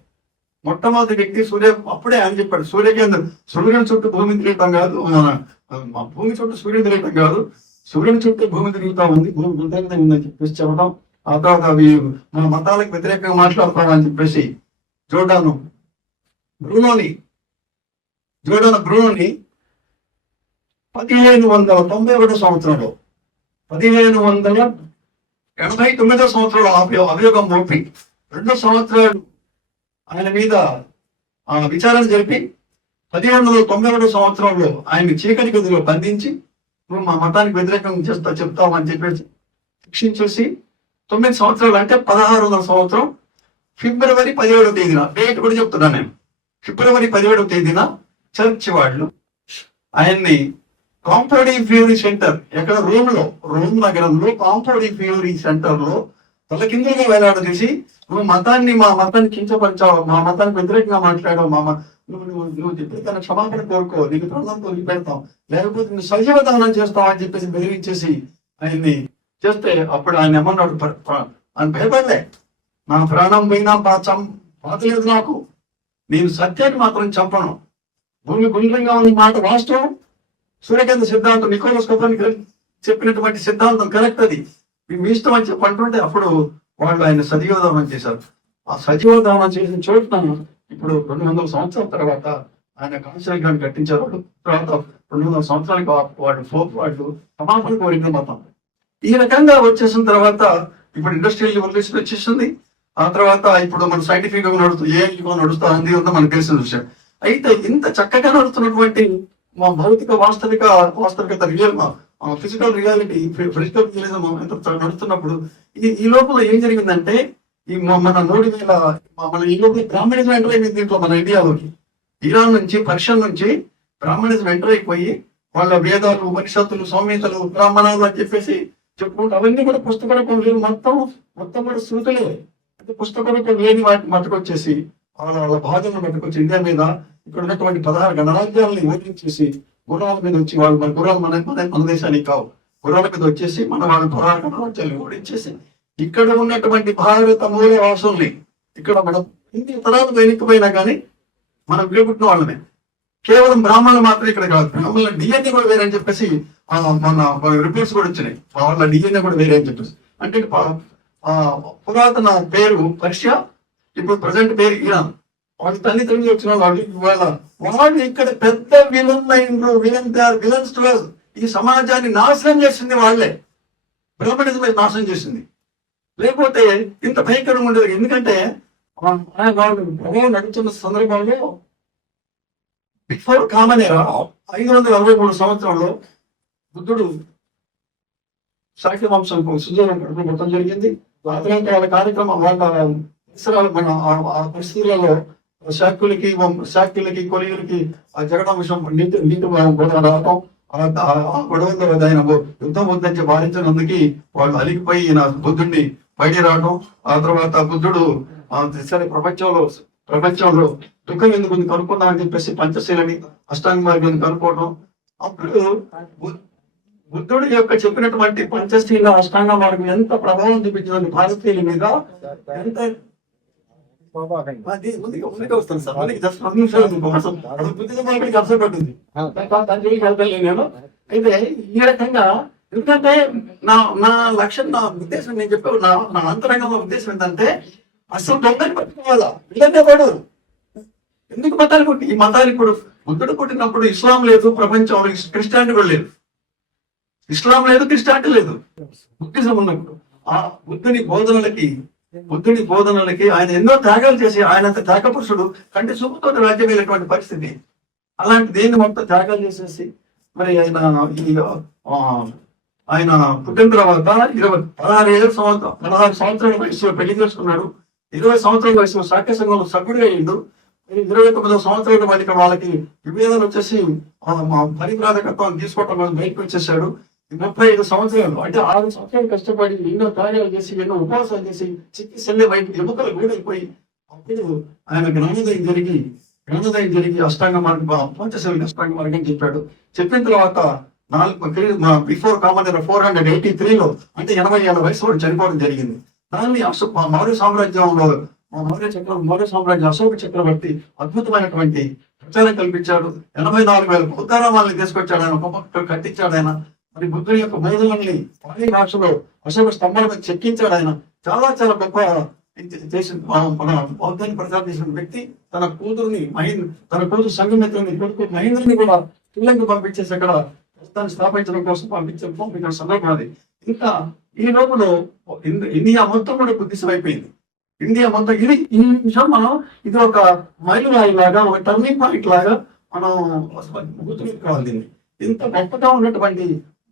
మొట్టమొదటి వ్యక్తి అప్పుడే ఆయన చెప్పాడు, సూర్యుని చుట్టూ భూమి తిరగటం కాదు, భూమి చుట్టూ సూర్యుని తిరగటం కాదు, సూర్యుని చుట్టూ భూమి తిరుగుతా ఉంది, భూమి గుండ్రంగా ఉందని చెప్పేసి చెప్పడం. ఆ తర్వాత అవి మన మతాలకు వ్యతిరేకంగా మాట్లాడతామని చెప్పేసి జోర్డాను బ్రూనోని 1791 సంవత్సరంలో 1789 సంవత్సరంలో అభియోగం మోపి 2 సంవత్సరాలు ఆయన మీద విచారణ జరిపి 1791 సంవత్సరంలో ఆయన చీకటి గదిలో బంధించి నువ్వు మా మతానికి వ్యతిరేకంగా చెప్తామని చెప్పేసి శిక్షించేసి 9 సంవత్సరాలు అంటే 1600 సంవత్సరం ఫిబ్రవరి 17వ తేదీన, డేట్ కూడా చెప్తున్నాను నేను, ఫిబ్రవరి 17వ తేదీన చర్చ్ వాళ్ళు ఆయన్ని కాంపౌండ్ ఫ్యూరీ సెంటర్, ఎక్కడ రోమ్ నగరంలో కాంపౌండ్ ఫ్యూరీ సెంటర్ లో తలకిందులుగా వేలాడదీసి నువ్వు మా మతాన్ని కించపరిచావు, మా మతానికి వ్యతిరేకంగా మాట్లాడావు, నువ్వు చెప్పి తన క్షమాపణ కోరుకో, నీకు ప్రాణంతో పెడతాం, లేకపోతే నువ్వు సజీవ దహనం చేస్తావు అని చెప్పేసి బెదిరించేసి ఆయన్ని చేస్తే అప్పుడు ఆయన ఏమన్నాడు, ఆయన భయపడలే, నా ప్రాణం పోయినా పాతలేదు నాకు, నేను సత్యాన్ని మాత్రం చంపను, భూమి గుండ్రంగా ఉన్న మాట వాస్తవం, సూర్యకేంద్ర సిద్ధాంతం నికోలస్ కోపర్నికస్ చెప్పినటువంటి సిద్ధాంతం కరెక్ట్, అది మీ ఇష్టం అని చెప్పి అంటుంటే అప్పుడు వాళ్ళు ఆయన సజీవదానం చేశారు. ఆ సజీవదానం చేసిన చోటున ఇప్పుడు 200 సంవత్సరాల తర్వాత ఆయన కాన్స్టెంట్ కట్టించారు. వాళ్ళు తర్వాత 200 సంవత్సరాలకి వాళ్ళు క్షమాపణ కోరిన మతం. ఈ రకంగా వచ్చేసిన తర్వాత ఇప్పుడు ఇండస్ట్రియల్ రెవల్యూషన్ వచ్చేసింది. ఆ తర్వాత ఇప్పుడు మన సైంటిఫిక్ గా నడుస్తూ ఏ నడుస్తా ఉంది ఉందో మనకు తెలిసిన విషయం. అయితే ఇంత చక్కగా నడుస్తున్నటువంటి మా భౌతిక వాస్తవికత real physical reality physical realism నడుస్తున్నప్పుడు ఈ లోపల ఏం జరిగిందంటే మన 3000 మన ఈ లోపల బ్రాహ్మణిజం ఎంటర్ అయిపోయింది దీంట్లో మన ఇండియాలోకి. ఇరాన్ నుంచి పర్షియన్ నుంచి బ్రాహ్మణిజం ఎంటర్ అయిపోయి వాళ్ళ వేదాలు ఉపనిషత్తులు సంహితలు బ్రాహ్మణాలు అని చెప్పేసి చెప్పుకుంటూ అవన్నీ కూడా పుస్తక రూపం లేవు, మొత్తం కూడా శృతులే. అంటే పుస్తక రూపం లేని వాటిని మట్టుకొచ్చేసి వాళ్ళ బాధలను మట్టుకొచ్చి ఇండియా మీద ఇక్కడ ఉన్నటువంటి 16 గణరాజ్యాలని ఓడించేసి గుర్రాల మీద వచ్చి వాళ్ళు మన గుర్రాలు మన దేశానికి కావు, గుర్రాల మీద వచ్చేసి మన వాళ్ళ 16 గణరాజ్యాలను ఓడించేసి ఇక్కడ ఉన్నటువంటి భారత మూల వాసుల్ని ఇక్కడ మనం ఇన్ని తరాలు వెనక్కిపోయినా కానీ మనం విడగొట్టిన వాళ్ళమే. కేవలం బ్రాహ్మణులు మాత్రం ఇక్కడ కాదు, బ్రాహ్మణుల డిఎన్ఏ కూడా వేరే అని చెప్పేసి మన రిపోర్ట్స్ కూడా వచ్చినాయి. వాళ్ళ డిఎన్ఏ కూడా వేరే అని చెప్పేసి అంటే పురాతన పేరు పర్షియా, ఇప్పుడు ప్రజెంట్ పేరు ఇరాన్. వాళ్ళ తల్లిదండ్రులు వచ్చిన వాళ్ళు ఇక్కడ పెద్ద విలన్స్ ఈ సమాజాన్ని నాశనం చేసింది వాళ్ళే, బ్రాహ్మణిజం నాశనం చేసింది. లేకపోతే ఇంత భయంకరంగా ఉండేది. ఎందుకంటే వాళ్ళు నడుస్తున్న సందర్భంలో బిఫోర్ కామన్ ఎరా 563 సంవత్సరంలో బుద్ధుడు శాక్య వంశంకు సుదూరం మొత్తం జరిగింది. ఆ తర్వాత వాళ్ళ కార్యక్రమం వాళ్ళ మన పరిస్థితులలో శాక్యులకి కొలియులకి ఆ జగడాంశం నీటి గొడవ రావటం, ఆ గొడవలో ఆయన యుద్ధం వద్దని భావించినందుకు వాళ్ళు అలిగిపోయి ఈయన బుద్ధుడిని బయట రావడం. ఆ తర్వాత బుద్ధుడు సరే ప్రపంచంలో దుఃఖం ఎందుకు కనుక్కున్నా అని చెప్పేసి పంచశీలని అష్టాంగ మార్గాన్ని కనుక్కోవడం. అప్పుడు బుద్ధుడి యొక్క చెప్పినటువంటి పంచశీల అష్టాంగ మార్గం ఎంత ప్రభావం చూపించింది భారతీయుల మీద, ఎంత వస్తాను సార్ జస్ట్ 2 నిమిషాలు నేను. అయితే ఈ రకంగా ఎందుకంటే నా లక్ష్యం, నా ఉద్దేశం నేను చెప్పాను, నా అంతరంగంలో ఉద్దేశం ఏంటంటే అసలు దొంగని పట్టుకోవాలా, ఇదంటే వాడు ఎందుకు మతాలు పుట్టి ఈ మతాలు ఇప్పుడు బుద్ధుడు పుట్టినప్పుడు ఇస్లాం లేదు ప్రపంచంలో, క్రిస్టియానిటీ కూడా లేదు. ఇస్లాం లేదు, క్రిస్టియానిటీ లేదు, బుద్ధిజం ఉన్నప్పుడు. ఆ బుద్ధుని బోధనలకి ఆయన ఎన్నో త్యాగాలు చేసి ఆయన త్యాగ పురుషుడు కంటి చూపుతో రాజ్యం వెళ్ళేటువంటి పరిస్థితి. అలాంటి దేన్ని మొత్తం త్యాగాలు చేసేసి మరి ఆయన పుట్టిన తర్వాత 16 సంవత్సరాల వయసులో పెళ్లి చేసుకున్నాడు. 20 సంవత్సరాల వయసులో శాక్య సంఘంలో సభ్యుడిగా అయ్యిండు. 29వ సంవత్సరాల మధ్య వాళ్ళకి విభేదాలు వచ్చేసి పరిప్రాధకత్వం తీసుకోవటం బయటకు వచ్చేసాడు. 35 సంవత్సరాలు అంటే 6 సంవత్సరాలు కష్టపడి ఎన్నో కార్యాలు చేసి ఎన్నో ఉపవాసాలు చేసి చిక్కి బయట ఎముకలు గూడైపోయి అప్పుడు ఆయన జ్ఞానోదయం జరిగి అష్టాంగ మార్గం పంచశీల అష్టాంగ మార్గం చెప్పాడు. చెప్పిన తర్వాత బిఫోర్ కామన్ 483లో అంటే 80 ఏళ్ల వయసు చనిపోవడం జరిగింది. దాన్ని మౌర్య సామ్రాజ్యంలో మౌర్య సామ్రాజ్యం అశోక చక్రవర్తి అద్భుతమైనటువంటి ప్రచారం కల్పించాడు. 84,000 బౌద్ధారామాలని తీసుకొచ్చాడు ఆయన, ఒక్కొక్కరు కట్టించాడు ఆయన. మరి బుద్ధుని యొక్క బోధనల్ని పాలీ భాషలో అశోక స్తంభాల మీద చెక్కించాడు ఆయన. చాలా చాలా గొప్ప చేసిన మన బౌద్ధాన్ని ప్రచారం చేసిన వ్యక్తి. తన కూతురు సంఘమిత్రుని కొడుకు మహేంద్రుని కూడా పిల్లలకు పంపించేసి అక్కడ దాన్ని స్థాపించడం కోసం పంపించిన సందర్భం అది. ఇంకా ఈ లోపల ఇండియా మొత్తం కూడా బుద్ధిసం అయిపోయింది. ఇండియా మొత్తం ఈ విషయం ఇది ఒక మైలురాయి లాగా, ఒక టర్నింగ్ పాయింట్ లాగా మనం గుర్తుపెట్టుకోవాలి దీన్ని. ఇంత గొప్పగా ఉన్నటువంటి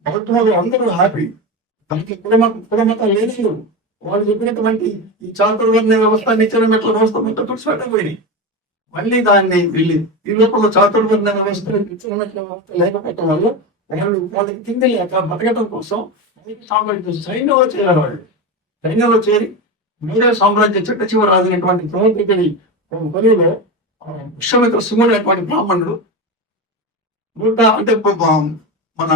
బౌద్ధులు అందరూ హ్యాపీ, దానికి కులమతాలు లేదు. వాళ్ళు చెప్పినటువంటి ఈ చాతుర్వర్ణ వ్యవస్థ, నిచ్చెన మెట్ల వ్యవస్థ మొత్తం తుడిచిపెట్టకపోయినాయి. మళ్ళీ దాన్ని వెళ్ళి ఈ లోపల చాతుర్వర్ణ వ్యవస్థ, నిచ్చెన మెట్ల వ్యవస్థ లేకపోవటం వల్ల వాళ్ళకి తిండి లేక బతకటం కోసం సైన్యంలో చేరారు. వాళ్ళు సైన్యంలో చేరి మీరే సామ్రాజ్య చిట్ట చివరి రాజైనటువంటి ద్రౌపది కొలువులో విశ్వామిత్ర సింహుడు అనేటువంటి బ్రాహ్మణుడు అంటే మన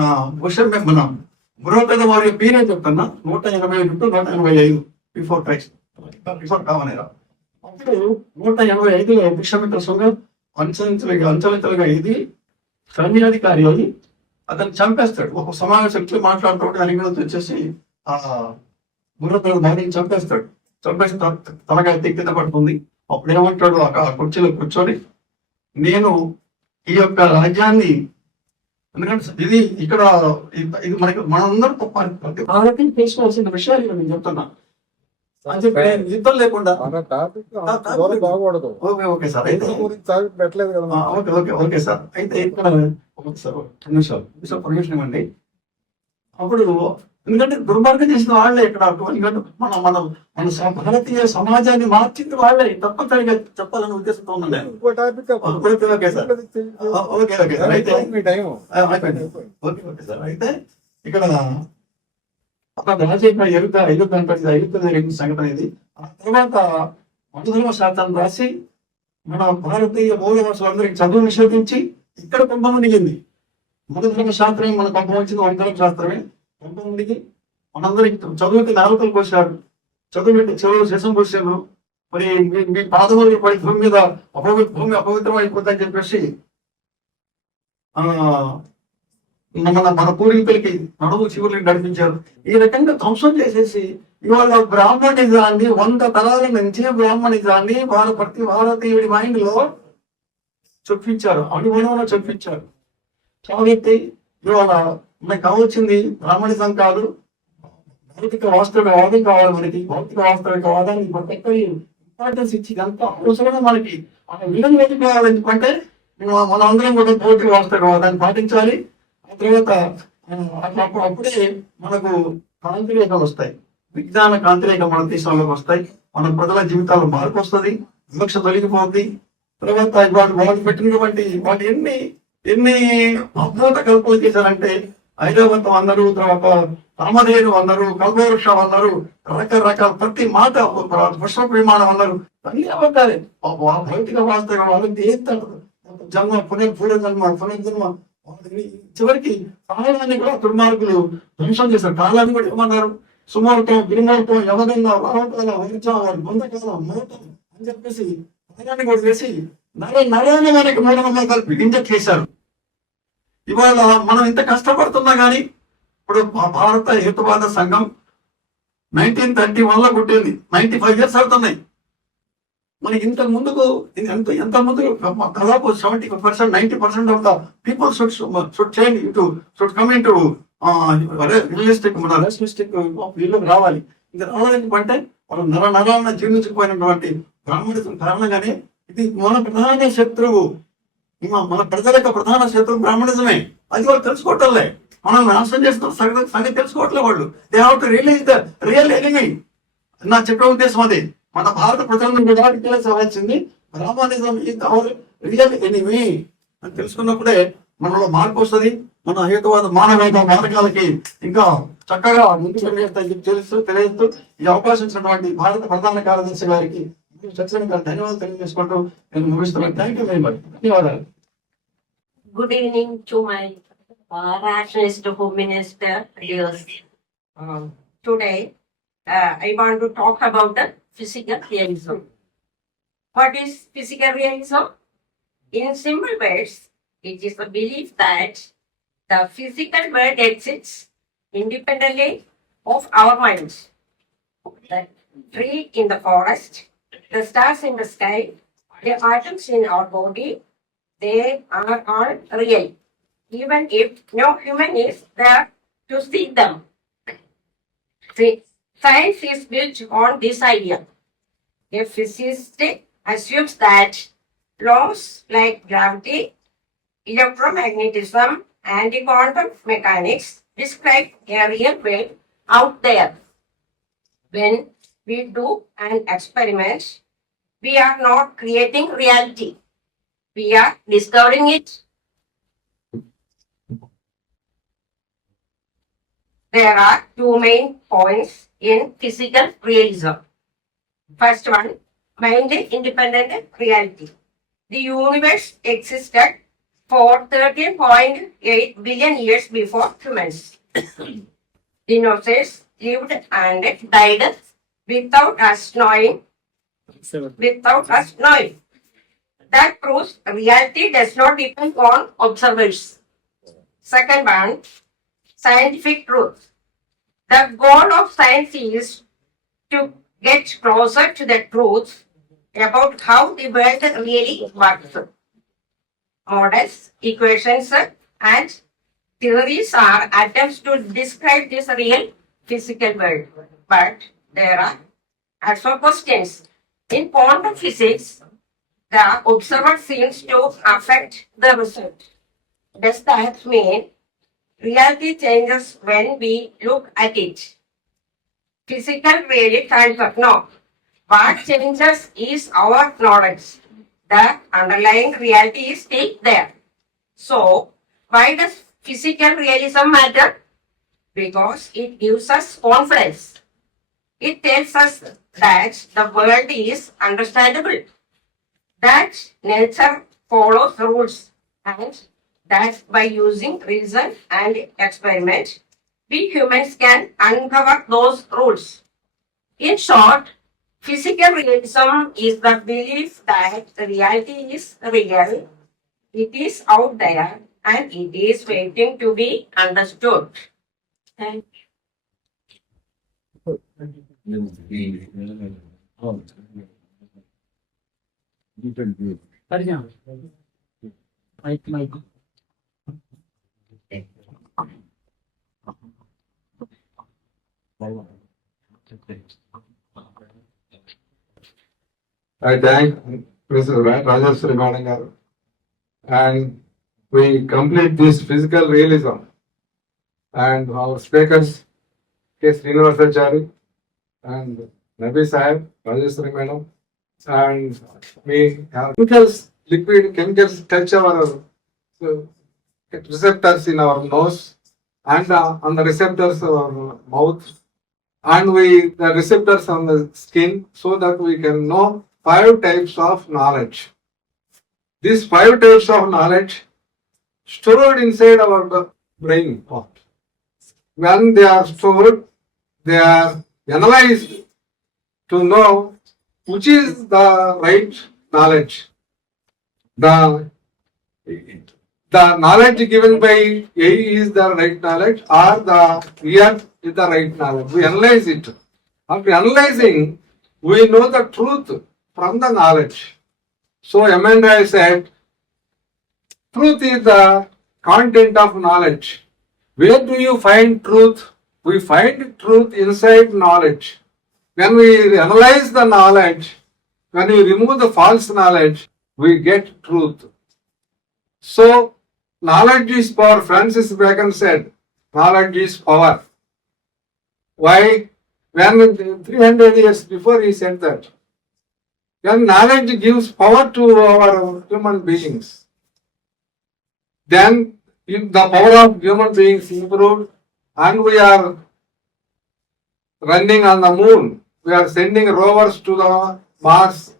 బృహత్పద వారి పేరే చెప్తున్నా 180 to 185 బిఫోర్ కామనేరా. అప్పుడు 185లో విశ్వామిత్ర సింహుడు అంచెలంచెలుగా ఇది సైన్యాధికారి అని అతను చంపేస్తాడు. ఒక సమావేశంలో మాట్లాడుతూ అడిగిన వచ్చేసి బృహత్పద భార్యని చంపేస్తాడు. చంపేసిన తలగా కింద పడుతుంది. అప్పుడు ఏమంటాడు, ఆ కుర్చీలో కూర్చొని నేను ఈ యొక్క రాజ్యాన్ని, ఎందుకంటే ఇది ఇక్కడ ఇది మనకి మనందరూ భారతీయ తీసుకోవాల్సిన విషయాలు నేను చెప్తున్నా. అని చెప్పి నేను యుద్ధం లేకుండా మన టాపిక్ దూరం బాగూడదు. ఓకే సార్ అయితే గురించి టాపిక్ పెట్టలేదు కదా మనం. ఓకే సార్ అయితే ఇక్కడ సార్ నిమిషాలు పర్మిషన్ ఇవ్వండి. అప్పుడు ఎందుకంటే దుర్మార్గం చేసిన వాళ్ళే ఇక్కడ ఎందుకంటే మన భారతీయ సమాజాన్ని మార్చింది వాళ్ళే తప్పనిసరిగా చెప్పాలని ఉద్దేశంతో ఉన్నది. ఇంకో టాపిక్ ఓకే సార్ అయితే మీ టైం ఓకే సార్ అయితే ఇక్కడ రాజకీయ అయుద్ధ జరిగిన సంఘటన ఇది. ఆ తర్వాత మనుధర్మ శాస్త్రాన్ని రాసి మన భారతీయ మూల భాషలందరికీ చదువు నిషేధించి ఇక్కడ కుంభం మునిగింది. మనుధర్మ శాస్త్రమే మన కుంభం వచ్చింది, వంతరం శాస్త్రమే కుంభం మునిగి మనందరికి చదువుకి నాలుకలు పోసారు, చెవులు శేషం పోసారు. మరి మీ పాదములు పడి భూమి మీద భూమి అపవిత్రం అయిపోతుందని చెప్పేసి మన పూర్వీకులకి నడుము చివులకి నడిపించారు. ఈ రకంగా ధ్వంసం చేసేసి ఇవాళ బ్రాహ్మణిజాన్ని 100 తరాల నుంచి బ్రాహ్మణిజాన్ని ప్రతి భారతీయుడి మైండ్ లో చొప్పించారు, అనుగుణంలో చొప్పించారు. కాబట్టి ఇవాళ మనకు కావాల్సింది బ్రాహ్మణిజం కాదు, భౌతిక వాస్తవికవాదం కావాలి. మనకి భౌతిక వాస్తవికవాదాన్ని ప్రతి ఒక్కరి ఇంపార్టెన్స్ ఇచ్చి ఇదంతా అవసరమే మనకి. మన విలువ కావాలి. ఎందుకంటే మన అందరం కూడా భౌతిక వాస్తవికవాదాన్ని పాటించాలి. ఆ తర్వాత అప్పుడే మనకు కాంతిరేఖలు వస్తాయి, విజ్ఞాన కాంతిరేఖ మన దేశంలోకి వస్తాయి. మన ప్రజల జీవితాల్లో మార్పు వస్తుంది, వివక్ష తొలగిపోతుంది. తర్వాత వాళ్ళు పెట్టినటువంటి వాటి ఎన్ని అద్భుత కల్పనలు చేశారంటే ఐరావతం అన్నారు, తర్వాత రామధేను అన్నారు, కల్పవృక్షం అన్నారు, రకరకాల ప్రతి మాట పుష్ప విమానం అన్నారు. అన్ని అబద్ధాలే. భౌతిక వాస్తవిక వాళ్ళకి జన్మ పునర్జన్మ చివరికి కాలాన్ని కూడా దుర్మార్గులు ధ్వంసం చేశారు. కాలాన్ని కూడా ఏమన్నారు, సుమారుతం గిరిమార్తం యవదంగా వాహకాల వైద్యం బొందకాలం మోతం అని చెప్పేసి కాలాన్ని కూడా వేసి నరాన్ని మనకి మూఢనమ్మకాలు ఇంజెక్ట్ చేశారు. ఇవాళ మనం ఇంత కష్టపడుతున్నా కానీ ఇప్పుడు భారత హేతువాద సంఘం 1931 లో పుట్టింది, 95 years అవుతున్నాయి. మనకి ఇంత ముందుకు ఎంత ముందు దాదాపు 70%, 90% of the people should change should come in to realistic వీళ్ళకి రావాలి. ఇంకా రావాలంటే మనం నరాలను జీర్ణించుకుపోయినటువంటి బ్రాహ్మణిజం కారణంగానే ఇది మన ప్రధాన శత్రువు, మన ప్రజల యొక్క ప్రధాన శత్రువు బ్రాహ్మణిజమే. అది వాళ్ళు తెలుసుకోవట్లే, మనం నాశనం చేస్తున్న సంగతి తెలుసుకోవట్లే వాళ్ళు. They have to realise the real enemy. నా చెప్పే ఉద్దేశం అదే. మన భారత ప్రజలను తెలియవలసింది Brahminism is our real enemy అని తెలుసుకున్నప్పుడే మనలో మార్పు వస్తుంది. మన హేతువాద మానవత మార్గాలకి ఇంకా చక్కగా ముందుకు తెలియజేస్తూ ఈ అవకాశం ఇచ్చినటువంటి భారత ప్రధాన కార్యదర్శి గారికి ధన్యవాదాలు తెలియజేసుకుంటూ నేను ముగిస్తున్నాను. Thank you very much. ధన్యవాదాలు. Good evening to my rationalist home minister. Today, I want to talk about the physical realism. What is physical realism? In simple words, it is the belief that the physical world exists independently of our minds. The tree in the forest, the stars in the sky, the atoms in our body, they are all real, even if no human is there to see them. See, science is built on this idea. A physicist assumes that laws like gravity, electromagnetism, and quantum mechanics describe a real world out there. When we do an experiment, we are not creating reality. We are discovering it. There are two main points in physical realism. First one, mind independent reality. The universe existed for 13.8 billion years before humans. Dinosaurs lived and died without us knowing. That proves reality does not depend on observers. Second one, scientific truth. The goal of science is to get closer to the truth about how the world really works. Models, equations, and theories are attempts to describe this real physical world. But there are Also questions. In quantum physics, the observer seems to affect the result. Does that mean reality changes when we look at it? Physical really kinds of no. What changes is our knowledge. The underlying reality is still there. So, why does physical realism matter? Because it gives us confidence. It tells us that the world is understandable, that nature follows rules, and that by using reason and experiment, we humans can uncover those rules. In short, physical realism is the belief that reality is real, it is out there, and it is waiting to be understood. Thank I thank Mr. Rajasri Madam garu. And we complete this physical realism. And our speakers, K. Srinivasachari and Nabi Sahib, Rajasri Madam, and we have chemicals, liquid chemicals touch our receptors in our nose and on the receptors of our mouth, and the receptors on the skin, so that we can know 5 types of knowledge. These 5 types of knowledge stored inside our brain. When they are stored, they are analyzed to know which is the right knowledge. The knowledge given by A is the right knowledge, or the earth is the right knowledge. We analyze it. After analyzing, we know the truth from the knowledge. So Amanda said, truth is the content of knowledge. Where do you find truth? We find truth inside knowledge. When we analyze the knowledge, when we remove the false knowledge, we get truth. So, knowledge is power. Francis Bacon said, knowledge is power. Why? When 300 years before he said that. When knowledge gives power to our human beings, then if the power of human beings improved and we are running on the moon, we are sending rovers to the Mars,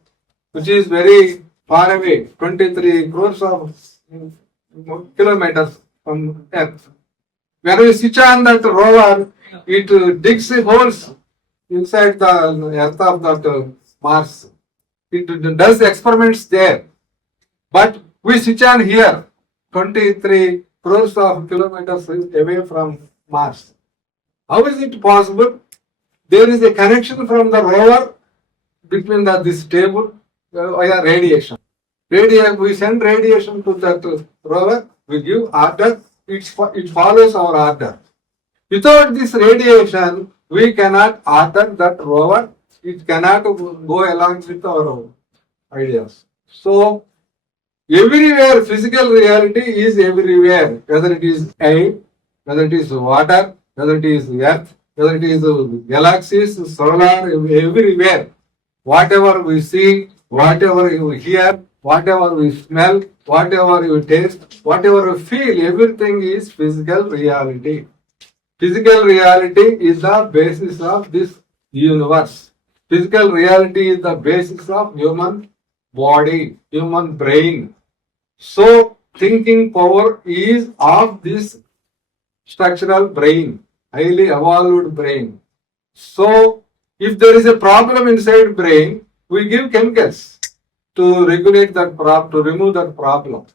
which is very far away, 23 crores of kilometers from Earth. When we switch on that rover, it digs holes inside the earth of that Mars. It does experiments there. But we switch on here, 23 crores of kilometers away from Mars. How is it possible? There is a connection from the rover between this table via radiation. We send radiation to that rover, we give order, it follows our order. Without this radiation, we cannot order that rover, it cannot go along with our ideas. So, everywhere physical reality is everywhere, whether it is air, whether it is water, whether it is earth, whether it is galaxies, solar, everywhere. Whatever we see, whatever you hear, whatever we smell, whatever you taste, whatever you feel, everything is physical reality. Physical reality is the basis of this universe. Physical reality is the basis of human body, human brain. So, thinking power is of this structural brain, highly evolved brain. So, if there is a problem inside brain, we give chemicals to regulate that problem, to remove that problem.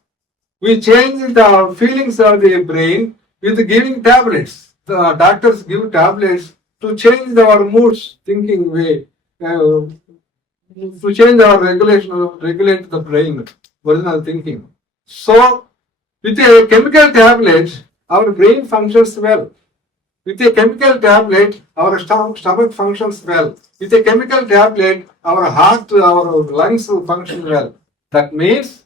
We change the feelings of the brain with giving tablets. The doctors give tablets to change our moods, thinking way, to change our regulate the brain, original thinking. So, with a chemical tablet, our brain functions well. With a chemical tablet, our stomach functions well. With a chemical tablet, our heart, our lungs function well. That means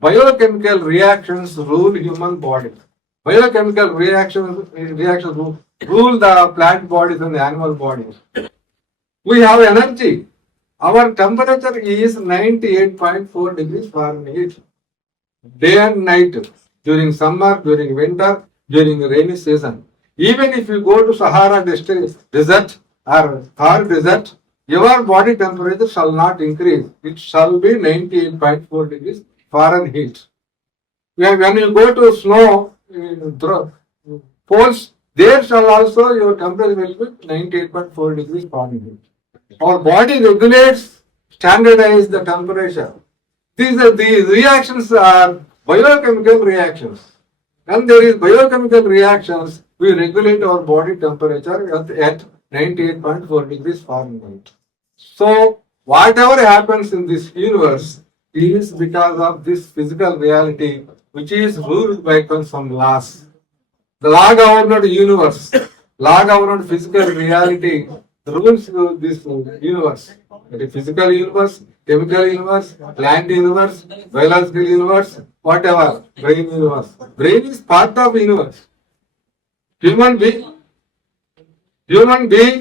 biochemical reactions rule human body. Biochemical reactions rule the plant bodies and the animal bodies. We have energy. Our temperature is 98.4 degrees Fahrenheit. Day and night, during summer, during winter, during rainy season. Even if you go to Sahara desert or Thar desert, your body temperature shall not increase. It shall be 98.4 degrees Fahrenheit. When you go to snow poles, there shall also your temperature will be 98.4 degrees Fahrenheit. Our body regulates, standardize the temperature. These reactions are biochemical reactions. When there is biochemical reactions, we regulate our body temperature at 98.4 degrees Fahrenheit. So, whatever happens in this universe is because of this physical reality, which is ruled by some laws. The law governed universe, law governed physical reality rules this universe. The physical universe, chemical universe, plant universe, biological universe, whatever, brain universe. Brain is part of universe. Human being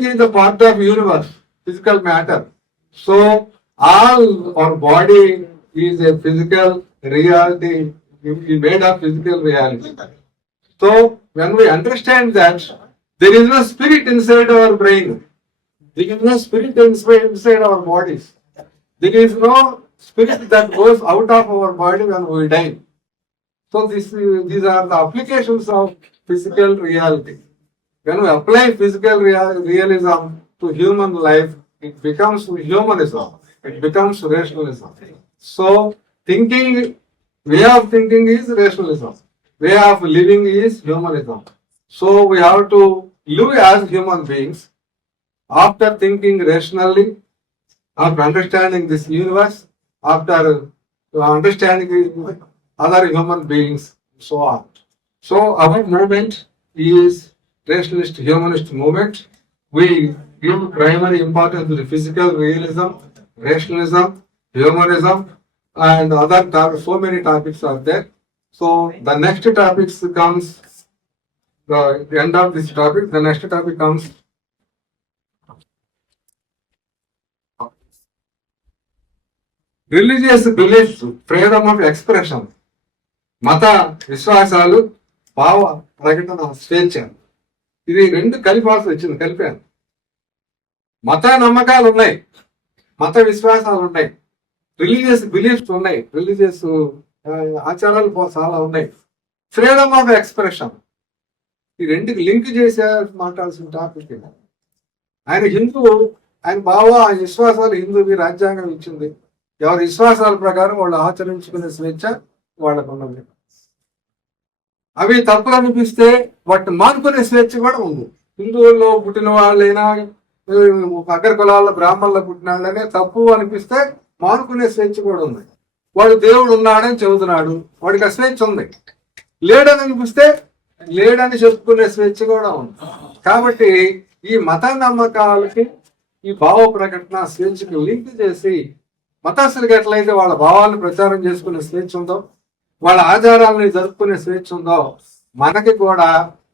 is a part of universe, physical matter. So all our body is a physical reality, made of physical reality. So when we understand that there is no spirit inside our brain, there is no spirit inside our bodies, there is no spirit that goes out of our body when we die. So these are the applications of physical reality. When we apply physical realism to human life, it becomes humanism. It becomes rationalism. So way of thinking is rationalism. Way of living is humanism. So we have to live as human beings after thinking rationally, after understanding this universe, after understanding other human beings, so on. So our movement is rationalist humanist movement. We give primary importance to the physical realism, rationalism, humanism, and other topics. So many topics are there. So the next topics comes, the end of this topic, the next topic comes religious beliefs, freedom of expression, మత విశ్వాసాలు, భావ ప్రకటన స్వేచ్ఛ. ఇది రెండు కలిపాల్సి వచ్చింది, కలిపాను. మత నమ్మకాలు ఉన్నాయి, మత విశ్వాసాలు ఉన్నాయి, రిలీజియస్ బిలీఫ్స్ ఉన్నాయి, రిలీజియస్ ఆచారాలు చాలా ఉన్నాయి, ఫ్రీడమ్ ఆఫ్ ఎక్స్ప్రెషన్. ఈ రెండుకి లింక్ చేసే మాట్లాడాల్సిన టాపిక్. ఆయన హిందువు, ఆయన భావ, ఆయన విశ్వాసాలు హిందువుకి రాజ్యాంగం ఇచ్చింది. ఎవరి విశ్వాసాల ప్రకారం వాళ్ళు ఆచరించుకునే స్వేచ్ఛ వాళ్ళకు ఉన్నది. అవి తప్పులు అనిపిస్తే వాటిని మానుకునే స్వేచ్ఛ కూడా ఉంది. హిందువుల్లో పుట్టిన వాళ్ళైనా, అగ్ర కులాల బ్రాహ్మణుల్లో పుట్టిన వాళ్ళనే తప్పు అనిపిస్తే మానుకునే స్వేచ్ఛ కూడా ఉంది. వాడు దేవుడు ఉన్నాడని చెబుతున్నాడు, వాడికి ఆ స్వేచ్ఛ ఉంది. లేడని అనిపిస్తే లేడని చెప్పుకునే స్వేచ్ఛ కూడా ఉంది. కాబట్టి ఈ మత నమ్మకాలకి ఈ భావ ప్రకటన స్వేచ్ఛకి లింక్ చేసి మతస్థులకి ఎట్లయితే వాళ్ళ భావాలను ప్రచారం చేసుకునే స్వేచ్ఛ ఉందో, వాళ్ళ ఆచారాలను జరుపుకునే స్వేచ్ఛ ఉందో, మనకి కూడా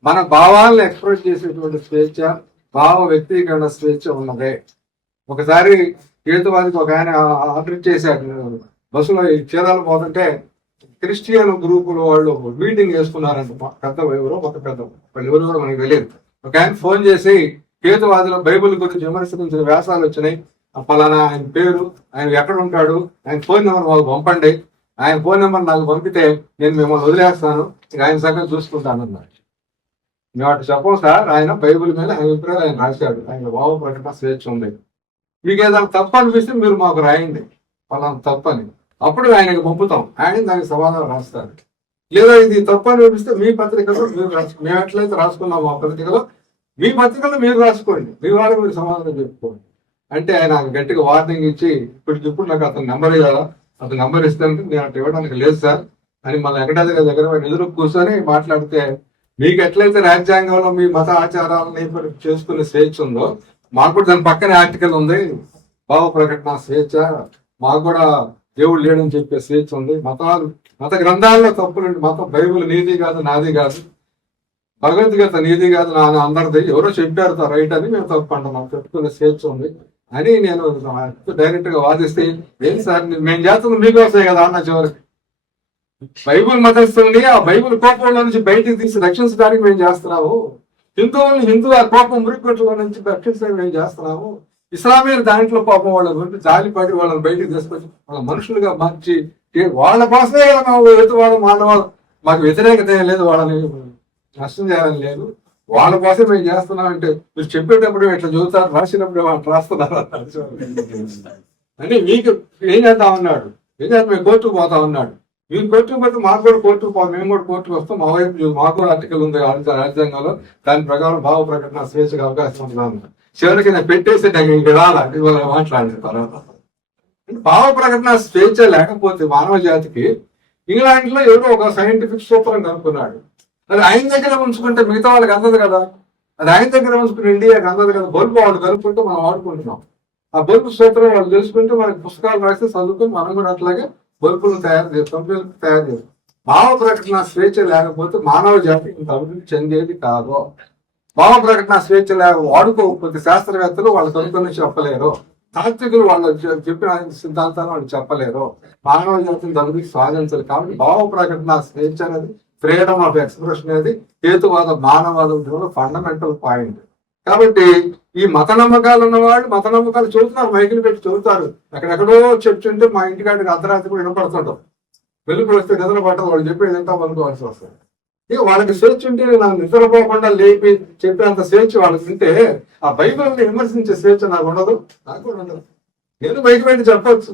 మన భావాలను ఎక్స్ప్రెస్ చేసేటువంటి స్వేచ్ఛ, భావ వ్యక్తీకరణ స్వేచ్ఛ ఉన్నదే. ఒకసారి హేతువాదికి ఒక ఆయన ఆర్డర్ చేశాడు, బస్సులో చీరాలు పోతుంటే క్రిస్టియన్ గ్రూపులు వాళ్ళు మీటింగ్ చేసుకున్నారంట. పెద్ద ఎవరో ఒక పెద్ద వాళ్ళు ఎవరు కూడా మనకి తెలియదు. ఒక ఆయన ఫోన్ చేసి హేతువాదిలో బైబిల్ గురించి విమర్శించిన వ్యాసాలు వచ్చినాయి, పలానా ఆయన పేరు, ఆయన ఎక్కడ ఉంటాడు, ఆయన ఫోన్ నెంబర్ మాకు పంపండి, ఆయన ఫోన్ నెంబర్ నాకు పంపితే నేను మిమ్మల్ని వదిలేస్తాను, ఇక ఆయన సంగతి చూసుకుంటాను అన్నాడు. మేము అటు చెప్పం సార్, ఆయన బైబిల్ మీద ఆయన అభిప్రాయాలు ఆయన రాశాడు, ఆయన భావ ప్రకటన స్వేచ్ఛ ఉంది. మీకు ఏదైనా తప్పు అనిపిస్తే మీరు మాకు రాయండి పలానా తప్పని, అప్పుడు ఆయనకి పంపుతాం, ఆయన దానికి సమాధానం రాస్తారు. లేదా ఇది తప్పు అనిపిస్తే మీ పత్రికలో మీరు మేము ఎట్లయితే రాసుకున్నాం మా పత్రికలో, మీ పత్రికలో మీరు రాసుకోండి, మీ వాళ్ళకి మీరు సమాధానం చెప్పుకోండి అంటే ఆయన గట్టిగా వార్నింగ్ ఇచ్చి ఇప్పుడు నాకు అతను నెంబర్ ఇవ్వాలా, అతను నెంబర్ ఇస్తానంటే నేను అటు ఇవ్వడానికి లేదు సార్ అని మళ్ళీ వెంకటాద్రి గారి దగ్గర ఎదురు కూర్చొని మాట్లాడితే మీకు ఎట్లయితే రాజ్యాంగంలో మీ మత ఆచారాలని చేసుకునే స్వేచ్ఛ ఉందో, మాకు కూడా దాని పక్కనే ఆర్టికల్ ఉంది, భావ ప్రకటన స్వేచ్ఛ, మాకు కూడా దేవుడు లేడని చెప్పే స్వేచ్ఛ ఉంది. మత గ్రంథాల్లో తప్పులండి. మతం బైబిల్ నీది కాదు, నాది కాదు, భగవద్గీత నీది కాదు, నా అందరిది, ఎవరో చెప్పారు రైట్ అని మేము తప్పు అంటున్నాం, చెప్పుకునే స్వేచ్ఛ ఉంది అని నేను డైరెక్ట్ గా వాదిస్తే, ఏం సార్ మేము చేస్తుంది మీకోసమే కదా అన్న చివరికి. బైబుల్ మతస్తుంది, ఆ బైబుల్ కోపంలో నుంచి బయటికి తీసి రక్షించడానికి మేము చేస్తున్నాము. హిందువులు ఆ కోపం మురికొట్లో నుంచి రక్షించడానికి మేము చేస్తున్నాము. ఇస్లామీలు దాంట్లో పాపం వాళ్ళ గురించి జాలిపడి వాళ్ళని బయటికి తీసుకొచ్చి వాళ్ళ మనుషులుగా మార్చి వాళ్ళ కోసమే కదా మేము ఎదుటివాడు మానవాళ్ళు, మాకు వ్యతిరేకత ఏం లేదు, వాళ్ళని నష్టం చేయాలని లేదు, వాళ్ళ కోసం మేము చేస్తున్నామంటే మీరు చెప్పేటప్పుడు ఇట్లా చదువుతారు, రాసినప్పుడు వాళ్ళు రాస్తున్నారు అని మీకు ఏం చేద్దామన్నాడు. ఏం చేద్దాం, మేము కోర్టుకు పోతా ఉన్నాడు. మీరు కోర్టుకు పోతే మాకు కూడా కోర్టుకు పోతాం, మేము కూడా కోర్టుకు వస్తాం, మా వైపు మాకు కూడా ఆర్టికల్ ఉంది రాజ్యాంగంలో, దాని ప్రకారం భావ ప్రకటన స్వేచ్ఛగా అవకాశం ఉంటున్నాను. చివరికి నేను పెట్టేసి నాకు ఇంక రాలి ఇవాళ మాట్లాడిన తర్వాత భావ ప్రకటన స్వేచ్ఛ లేకపోతే మానవ జాతికి, ఇంగ్లాండ్ లో ఎవరో ఒక సైంటిఫిక్ సూపర్ అని కనుక్కున్నాడు, అది ఆయన దగ్గర ఉంచుకుంటే మిగతా వాళ్ళకి అందదు కదా, అది ఆయన దగ్గర ఉంచుకుని ఇండియాకి అందదు కదా. బల్బు వాళ్ళు కలుపుకుంటూ మనం వాడుకుంటున్నాం, ఆ బల్బు సూత్రం వాళ్ళు తెలుసుకుంటే మనకి పుస్తకాలు రాస్తే చదువుకుని మనం కూడా అట్లాగే బల్బులు తయారు చేస్తాం, కంపెనీలు తయారు చేస్తాం. భావ ప్రకటన స్వేచ్ఛ లేకపోతే మానవ జాతి ఇంత అభివృద్ధి చెందేది కాదు. భావ ప్రకటన స్వేచ్ఛ వాడుకోకపోతే శాస్త్రవేత్తలు వాళ్ళ కనుక్కొని చెప్పలేరు, తాత్వికులు వాళ్ళు చెప్పిన సిద్ధాంతాలు వాళ్ళు చెప్పలేరు, మానవ జాతిని అభివృద్ధి సాధించాలి. కాబట్టి భావ ప్రకటన స్వేచ్ఛ అనేది, ఫ్రీడమ్ ఆఫ్ ఎక్స్ప్రెషన్ అనేది హేతువాద మానవాద ఫండమెంటల్ పాయింట్. కాబట్టి ఈ మత నమ్మకాలు ఉన్నవాళ్ళు మత నమ్మకాలు చదువుతున్నారు, మైకులు పెట్టి చదువుతారు, ఎక్కడెక్కడో చెప్తుంటే మా ఇంటికాడికి అర్ధరాత్రి కూడా వినపడుతుంటాం, వెలుపులు వస్తే నిద్ర పట్టదు, వాళ్ళు చెప్పేది ఎంత అనుకోవాల్సి వస్తుంది. ఇక వాళ్ళకి స్వేచ్ఛ ఉంటే నాకు నిద్రపోకుండా లేపి చెప్పేంత స్వేచ్ఛ వాళ్ళకి ఉంటే, ఆ బైబిల్ని విమర్శించే స్వేచ్ఛ నాకు ఉండదు, నాకు కూడా ఉండదు. నేను బయట పెట్టి చెప్పచ్చు,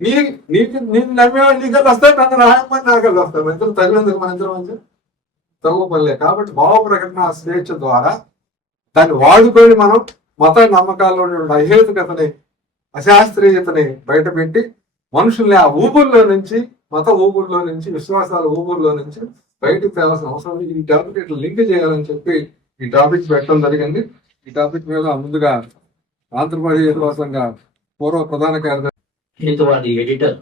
నీకు నమ్మేవాళ్ళు నీకల్లా వస్తాయి, నన్ను రాయమని నాకల్లా వస్తాయి, మన ఇద్దరు తగినందుకు మన ఇద్దరు మంచి తగు పనిలే. కాబట్టి భావ ప్రకటన స్వేచ్ఛ ద్వారా దాన్ని వాడుకొని మనం మత నమ్మకాల్లో అహేతుకతని, అశాస్త్రీయతని బయటపెట్టి మనుషుల్ని ఆ ఊబుల్లో నుంచి, మత ఊబుల్లో నుంచి, విశ్వాసాల ఊబుల్లో నుంచి బయటకు తేవాల్సిన అవసరం. ఈ టాపిక్ ఇట్లా లింక్ చేయాలని చెప్పి ఈ టాపిక్ పెట్టడం జరిగింది. ఈ టాపిక్ మీద ముందుగా ఆంధ్రప్రదేశ్ హేతువాద సంఘ పూర్వ ప్రధాన కార్యదర్శి హేతువాది ఎడిటర్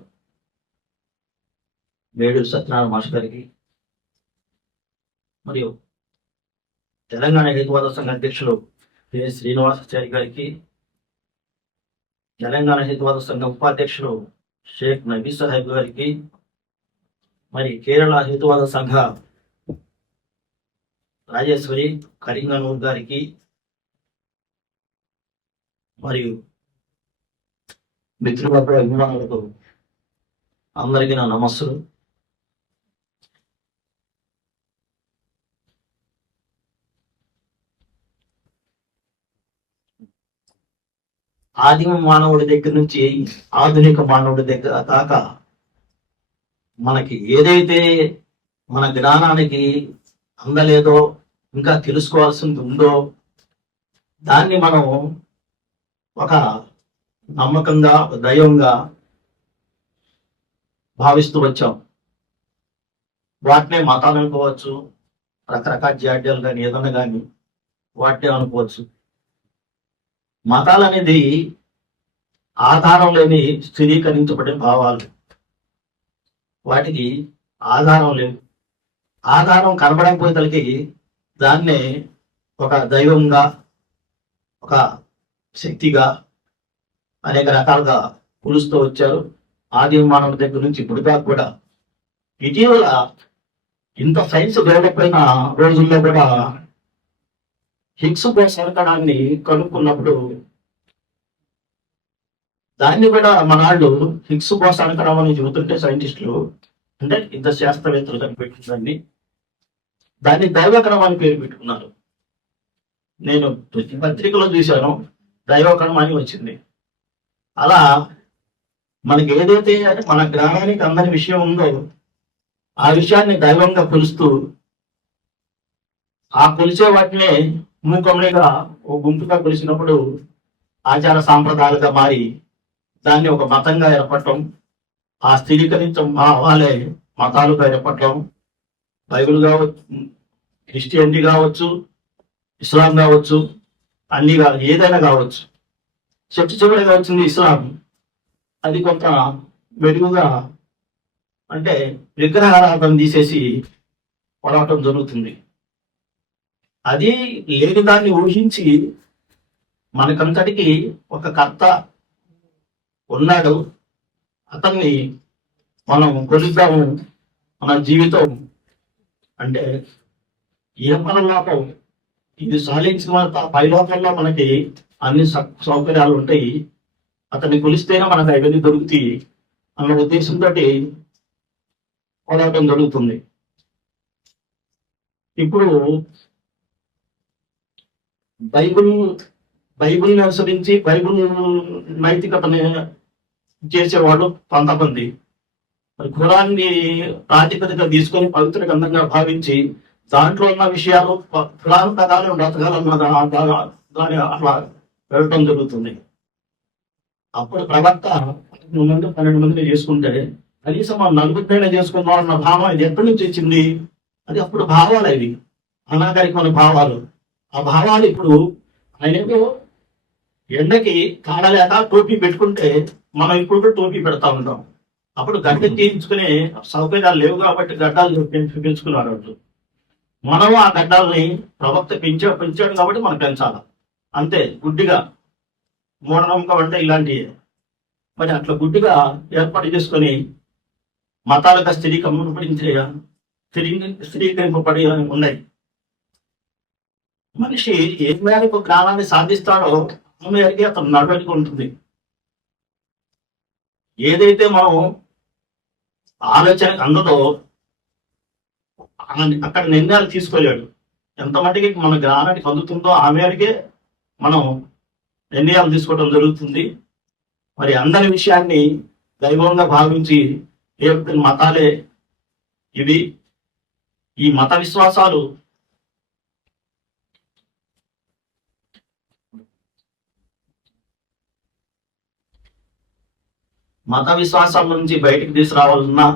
మేడు సత్యనారాయణ మాస్టర్ గారికి, మరియు తెలంగాణ హేతువాద సంఘ అధ్యక్షులు కె శ్రీనివాసాచారి గారికి, తెలంగాణ హేతువాద సంఘ ఉపాధ్యక్షులు షేక్ నబీ సాహెబ్ గారికి, మరి కేరళ హేతువాద సంఘ రాజేశ్వరి కరీంగనూర్ గారికి, మరియు మిత్రులకు అభిమానులకు అందరికీ నా నమస్సులు. ఆదిమ మానవుడి దగ్గర నుంచి ఆధునిక మానవుడి దగ్గర దాకా మనకి ఏదైతే మన జ్ఞానానికి అందలేదో, ఇంకా తెలుసుకోవాల్సింది ఉందో, దాన్ని మనం ఒక నమ్మకంగా, దైవంగా భావిస్తూ వచ్చాం. వాటినే మతాలు అనుకోవచ్చు, రకరకాల జాడ్యాలు కానీ ఏదన్నా కానీ వాటినే అనుకోవచ్చు. మతాలు అనేది ఆధారం లేని స్థిరీకరించబడిన భావాలు, వాటికి ఆధారం లేవు. ఆధారం కనబడకపోయేతలకి దాన్నే ఒక దైవంగా, ఒక శక్తిగా అనేక రకాలుగా కొలుస్తూ వచ్చారు. ఆది మానవుడి దగ్గర నుంచి ఇప్పుడు దాకా కూడా. ఇటీవల ఇంత సైన్స్ డెవలప్ అయిన రోజుల్లో కూడా హిగ్స్ బోసనకణాన్ని కనుక్కున్నప్పుడు దాన్ని కూడా మనాళ్ళు హిగ్స్ బోసనకణం అని చెబుతుంటే సైంటిస్టులు, అంటే ఇంత శాస్త్రవేత్తలు కనిపెట్టిందండి, దాన్ని దైవకణం అని పేరు పెట్టుకున్నారు. నేను పత్రికలో చూశాను, దైవకణం అని వచ్చింది. అలా మనకి ఏదైతే మన గ్రామానికి అందని విషయం ఉందో ఆ విషయాన్ని దైవంగా కొలుస్తూ, ఆ కొలిచే వాటినే మూకమునిగా ఓ గుంపుగా కొలిసినప్పుడు ఆచార సాంప్రదాయాలుగా మారి దాన్ని ఒక మతంగా ఏర్పడటం, ఆ స్థిరీకరించడం వాళ్ళే మతాలుగా ఏర్పడటం, బైబిల్గా క్రిస్టియానిటీ కావచ్చు, ఇస్లాం కావచ్చు, అన్ని ఏదైనా కావచ్చు. చివరిగా వచ్చింది ఇస్లాం. అది కొంత మెరుగుగా అంటే విగ్రహారాధన తీసేసి పోరాటం జరుగుతుంది. అది లేని దాన్ని ఊహించి మనకంతటికి ఒక కర్త ఉన్నాడు, అతన్ని మనం కొలుద్దాము. మన జీవితం అంటే ఏ పరలోకం ఇది సాధించిన పైలోకంలో మనకి అన్ని సౌకర్యాలు ఉంటాయి, అతన్ని కొలిస్తేనే మనకు అవన్నీ దొరుకుతాయి అన్న ఉద్దేశంతో పోరాటం జరుగుతుంది. ఇప్పుడు బైబిల్ని అనుసరించి బైబిల్ నైతికతని చేసేవాళ్ళు కొంతమంది, మరి ఖురాన్ని ప్రాతిపదిక తీసుకొని పవిత్ర గ్రంథంగా భావించి దాంట్లో ఉన్న విషయాలు ఖురాన్ ప్రకారం బ్రతకాలన్న దాని అట్లా వెళ్ళటం జరుగుతుంది. అప్పుడు ప్రవక్త 12 మందిని చేసుకుంటే కనీసం ఆ 40 చేసుకుందాం అన్న భావం ఇది ఎక్కడి నుంచి వచ్చింది? అది అప్పుడు భావాలు, అవి అనాగరికమైన భావాలు. ఆ భావాలు ఇప్పుడు ఆయనేదో ఎండకి కాడలేక టోపీ పెట్టుకుంటే మనం ఇప్పుడు కూడా టోపీ పెడతా ఉంటాం. అప్పుడు గడ్డ తీయించుకునే సౌకర్యాలు లేవు కాబట్టి గడ్డాలు పెంచుకున్నారు వాళ్ళు. మనం ఆ గడ్డాలని ప్రవక్త పెంచాడు కాబట్టి మనం పెంచాలి అంతే. గుడ్డిగా మూఢనమ్మకం అంటే ఇలాంటివి. మరి అట్లా గుడ్డిగా ఏర్పాటు చేసుకొని మతాలుగా స్థిరీకరింపబడి ఉన్నాయి. మనిషి ఏ మేరకు జ్ఞానాన్ని సాధిస్తాడో ఆ మేరకి అతను నడవడికి ఉంటుంది. ఏదైతే మనం ఆలోచన అందదో అక్కడ నిర్ణయాలు తీసుకోలేడు. ఎంత మటుకి మన జ్ఞానానికి అందుతుందో ఆ మేరకే మనం నిర్ణయాలు తీసుకోవడం జరుగుతుంది. మరి అందరి విషయాన్ని దైవంగా భావించి ఏ మతాలే ఇవి, ఈ మత విశ్వాసాలు నుంచి బయటికి తీసుకురావాలన్నా,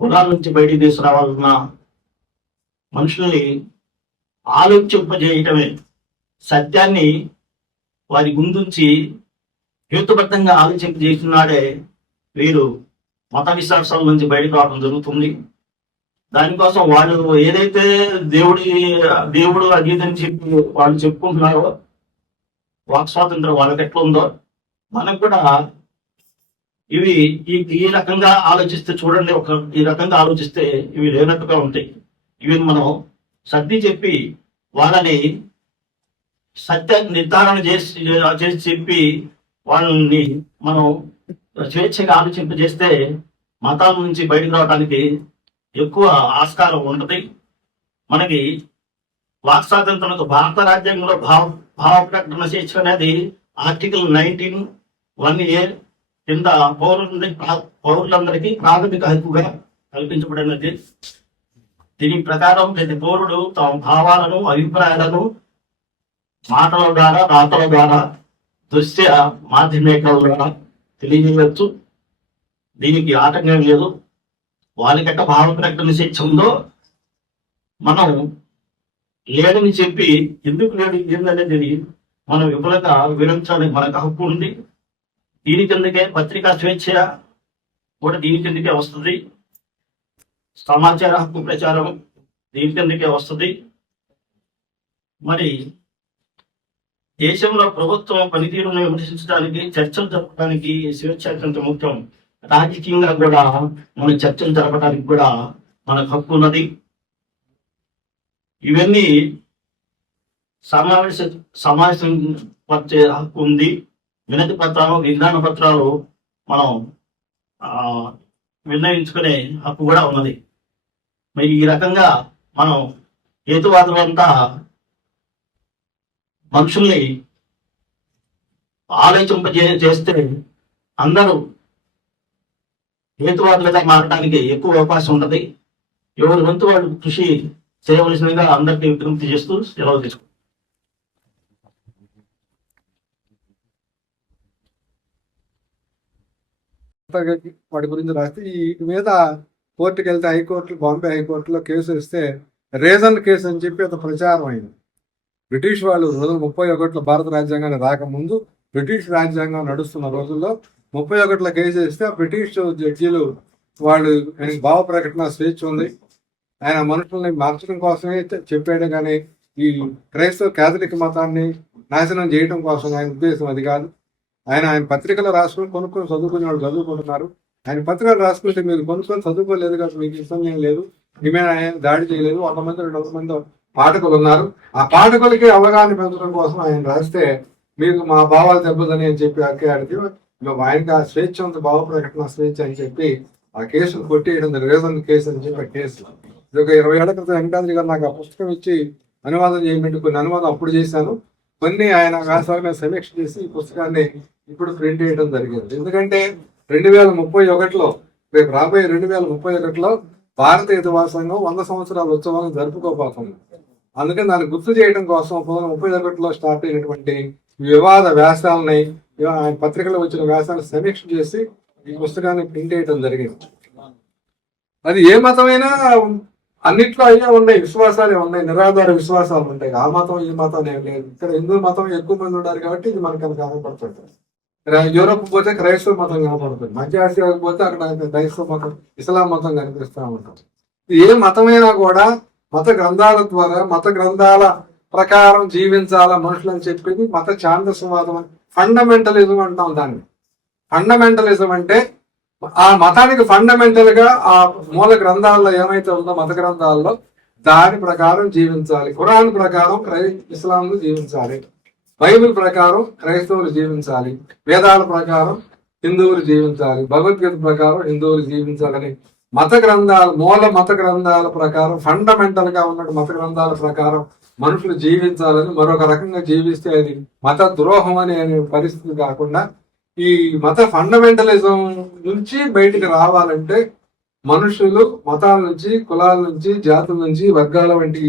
కులాల నుంచి బయటికి తీసుకురావాలన్నా మనుషుల్ని ఆలోచింపజేయటమే, సత్యాన్ని వారి గుందుంచి హేతుబద్ధంగా ఆలోచింపజేస్తున్నాడే వీరు మత విశ్వాసాల నుంచి బయటకు రావడం జరుగుతుంది. దానికోసం వాళ్ళు ఏదైతే దేవుడు అగీతని చెప్పి వాళ్ళు చెప్పుకుంటున్నారో, వాక్ స్వాతంత్రం వాళ్ళకి ఎట్లా ఉందో మనకు కూడా ఇవి ఈ రకంగా ఆలోచిస్తే చూడండి, ఈ రకంగా ఆలోచిస్తే ఇవి లేనట్టుగా ఉంటాయి. ఇవి మనం సర్ది చెప్పి వాళ్ళని సత్య నిర్ధారణ చేసి చెప్పి వాళ్ళని మనం స్వేచ్ఛగా ఆలోచింపజేస్తే మతాల నుంచి బయటకు రావడానికి ఎక్కువ ఆస్కారం ఉంటుంది. మనకి వాక్ స్వాతంత్రం భారత రాజ్యాంగంలో భావ ప్రకటన స్వేచ్ఛ అనేది ఆర్టికల్ 19(1)(a) కింద పౌరులందరికీ ప్రాథమిక హక్కుగా కల్పించబడినది. దీని ప్రకారం ప్రతి పౌరుడు తమ భావాలను, అభిప్రాయాలను మాటల ద్వారా, రాతల ద్వారా, దృశ్య మాధ్యమికల ద్వారా తెలియజేయవచ్చు. దీనికి ఆటంకం లేదు. వాళ్ళకట్ట భావ ప్రకటన స్వేచ్ఛ ఉందో మనం లేదని చెప్పి ఎందుకు లేడు ఏందనేది మనం విపులంగా వివరించడానికి మనకు హక్కు ఉంది. దీని కిందకే పత్రికా స్వేచ్ఛ కూడా దీని కిందకే వస్తుంది. సమాచార హక్కు ప్రచారం దీని కిందకే వస్తుంది. మరి దేశంలో ప్రభుత్వం పనితీరును విమర్శించడానికి, చర్చలు జరపడానికి స్వేచ్ఛ అత్యంత ముఖ్యం. రాజకీయంగా కూడా మన చర్చలు జరపడానికి కూడా మనకు హక్కు ఉన్నది. ఇవన్నీ సమావేశం పరిచే హక్కు ఉంది. వినతి పత్రాలు, విజ్ఞాన పత్రాలు మనం నిర్ణయించుకునే హక్కు కూడా ఉన్నది. మరి ఈ రకంగా మనం హేతువాదులంతా మనుషుల్ని చేస్తే అందరూ హేతువాదులుగా మారడానికి ఎక్కువ అవకాశం ఉంటుంది. ఎవరి వంతు వాళ్ళు కృషి చేయవలసిందిగా అందరికీ విజ్ఞప్తి చేస్తూ సెలవు తీసుకుంటాం. వాటి గురించి రాస్తే వీటి మీద కోర్టుకి వెళ్తే బాంబే హైకోర్టులో కేసు వేస్తే రేజన్ కేసు అని చెప్పి అది ప్రచారం అయింది. బ్రిటిష్ వాళ్ళు 1931 భారత రాజ్యాంగాన్ని రాకముందు బ్రిటిష్ రాజ్యాంగం నడుస్తున్న రోజుల్లో 1931 కేసు వేస్తే ఆ బ్రిటిష్ జడ్జీలు వాళ్ళు ఆయనకి భావ ప్రకటన స్వేచ్ఛ ఉంది, ఆయన మనుషుల్ని మార్చడం కోసమే చెప్పాడు కానీ ఈ క్రైస్తవ కేథలిక్ మతాన్ని నాశనం చేయడం కోసం ఆయన ఉద్దేశం అది కాదు. ఆయన పత్రికలు రాసుకొని కొనుక్కొని చదువుకునే వాళ్ళు చదువుకుంటున్నారు. ఆయన పత్రికలు రాసుకుంటే మీరు కొనుక్కొని చదువుకోలేదు కాబట్టి మీకు ఇష్టం ఏం లేదు, మీ మీద ఆయన దాడి చేయలేదు. 100 మంది 200 మంది పాఠకులు ఉన్నారు. ఆ పాఠకులకి అవగాహన పెంచడం కోసం ఆయన రాస్తే మీకు మా భావాలు దెబ్బదని అని చెప్పి అడిగి ఆయనకి ఆ స్వేచ్ఛ ఉంది, భావ ప్రకటన స్వేచ్ఛ అని చెప్పి ఆ కేసును కొట్టేయడం రేజన్ కేసు అని చెప్పి ఆ కేసు. ఇది ఒక 20 ఏళ్ల క్రితం వెంకటాద్రి గారు నాకు ఆ పుస్తకం ఇచ్చి అనువాదం చేయమంటే కొన్ని అనువాదం అప్పుడు చేశాను, కొన్ని ఆయన వ్యాసాల మీద సమీక్ష చేసి ఈ పుస్తకాన్ని ఇప్పుడు ప్రింట్ చేయడం జరిగింది. ఎందుకంటే 2031లో రేపు రాబోయే 2031లో భారతీయ హితవాద సంఘం 100 సంవత్సరాల ఉత్సవాలను జరుపుకోబోతుంది. అందుకని దాన్ని గుర్తు చేయడం కోసం 1931లో స్టార్ట్ అయినటువంటి వివాద వ్యాసాలని ఆయన పత్రికలో వచ్చిన వ్యాసాలను సమీక్ష చేసి ఈ పుస్తకాన్ని ప్రింట్ చేయడం జరిగింది. అది ఏ మతమైనా అన్నిట్లో అయ్యే ఉన్నాయి, విశ్వాసాలే ఉన్నాయి, నిరాధార విశ్వాసాలు ఉంటాయి. ఆ మతం ఈ మతం ఏం లేదు. ఇక్కడ హిందూ మతం ఎక్కువ మంది ఉన్నారు కాబట్టి ఇది మనకు కనపడుతుంది. యూరోప్ పోతే క్రైస్తవ మతం కనపడుతుంది, మధ్య ఆసియాకి పోతే అక్కడ క్రైస్తవ మతం, ఇస్లాం మతం కనిపిస్తూ ఉంటుంది. ఏ మతమైనా కూడా మత గ్రంథాల ద్వారా, మత గ్రంథాల ప్రకారం జీవించాలా మనుషులని చెప్పింది మత ఛాందసవాదం, ఫండమెంటలిజం అంటాం దాన్ని. ఫండమెంటలిజం అంటే ఆ మతానికి ఫండమెంటల్ గా ఆ మూల గ్రంథాల్లో ఏమైతే ఉందో మత గ్రంథాల్లో దాని ప్రకారం జీవించాలి. ఖురాన్ ప్రకారం ఇస్లాంలు జీవించాలి, బైబిల్ ప్రకారం క్రైస్తవులు జీవించాలి, వేదాల ప్రకారం హిందువులు జీవించాలి, భగవద్గీత ప్రకారం హిందువులు జీవించాలని మత గ్రంథాలు, మూల మత గ్రంథాల ప్రకారం ఫండమెంటల్ గా ఉన్న మత గ్రంథాల ప్రకారం మనుషులు జీవించాలని, మరొక రకంగా జీవిస్తే అది మత ద్రోహం అనే పరిస్థితి కాకుండా ఈ మత ఫండమెంటలిజం నుంచి బయటికి రావాలంటే మనుషులు మతాల నుంచి, కులాల నుంచి, జాతుల నుంచి, వర్గాల వంటి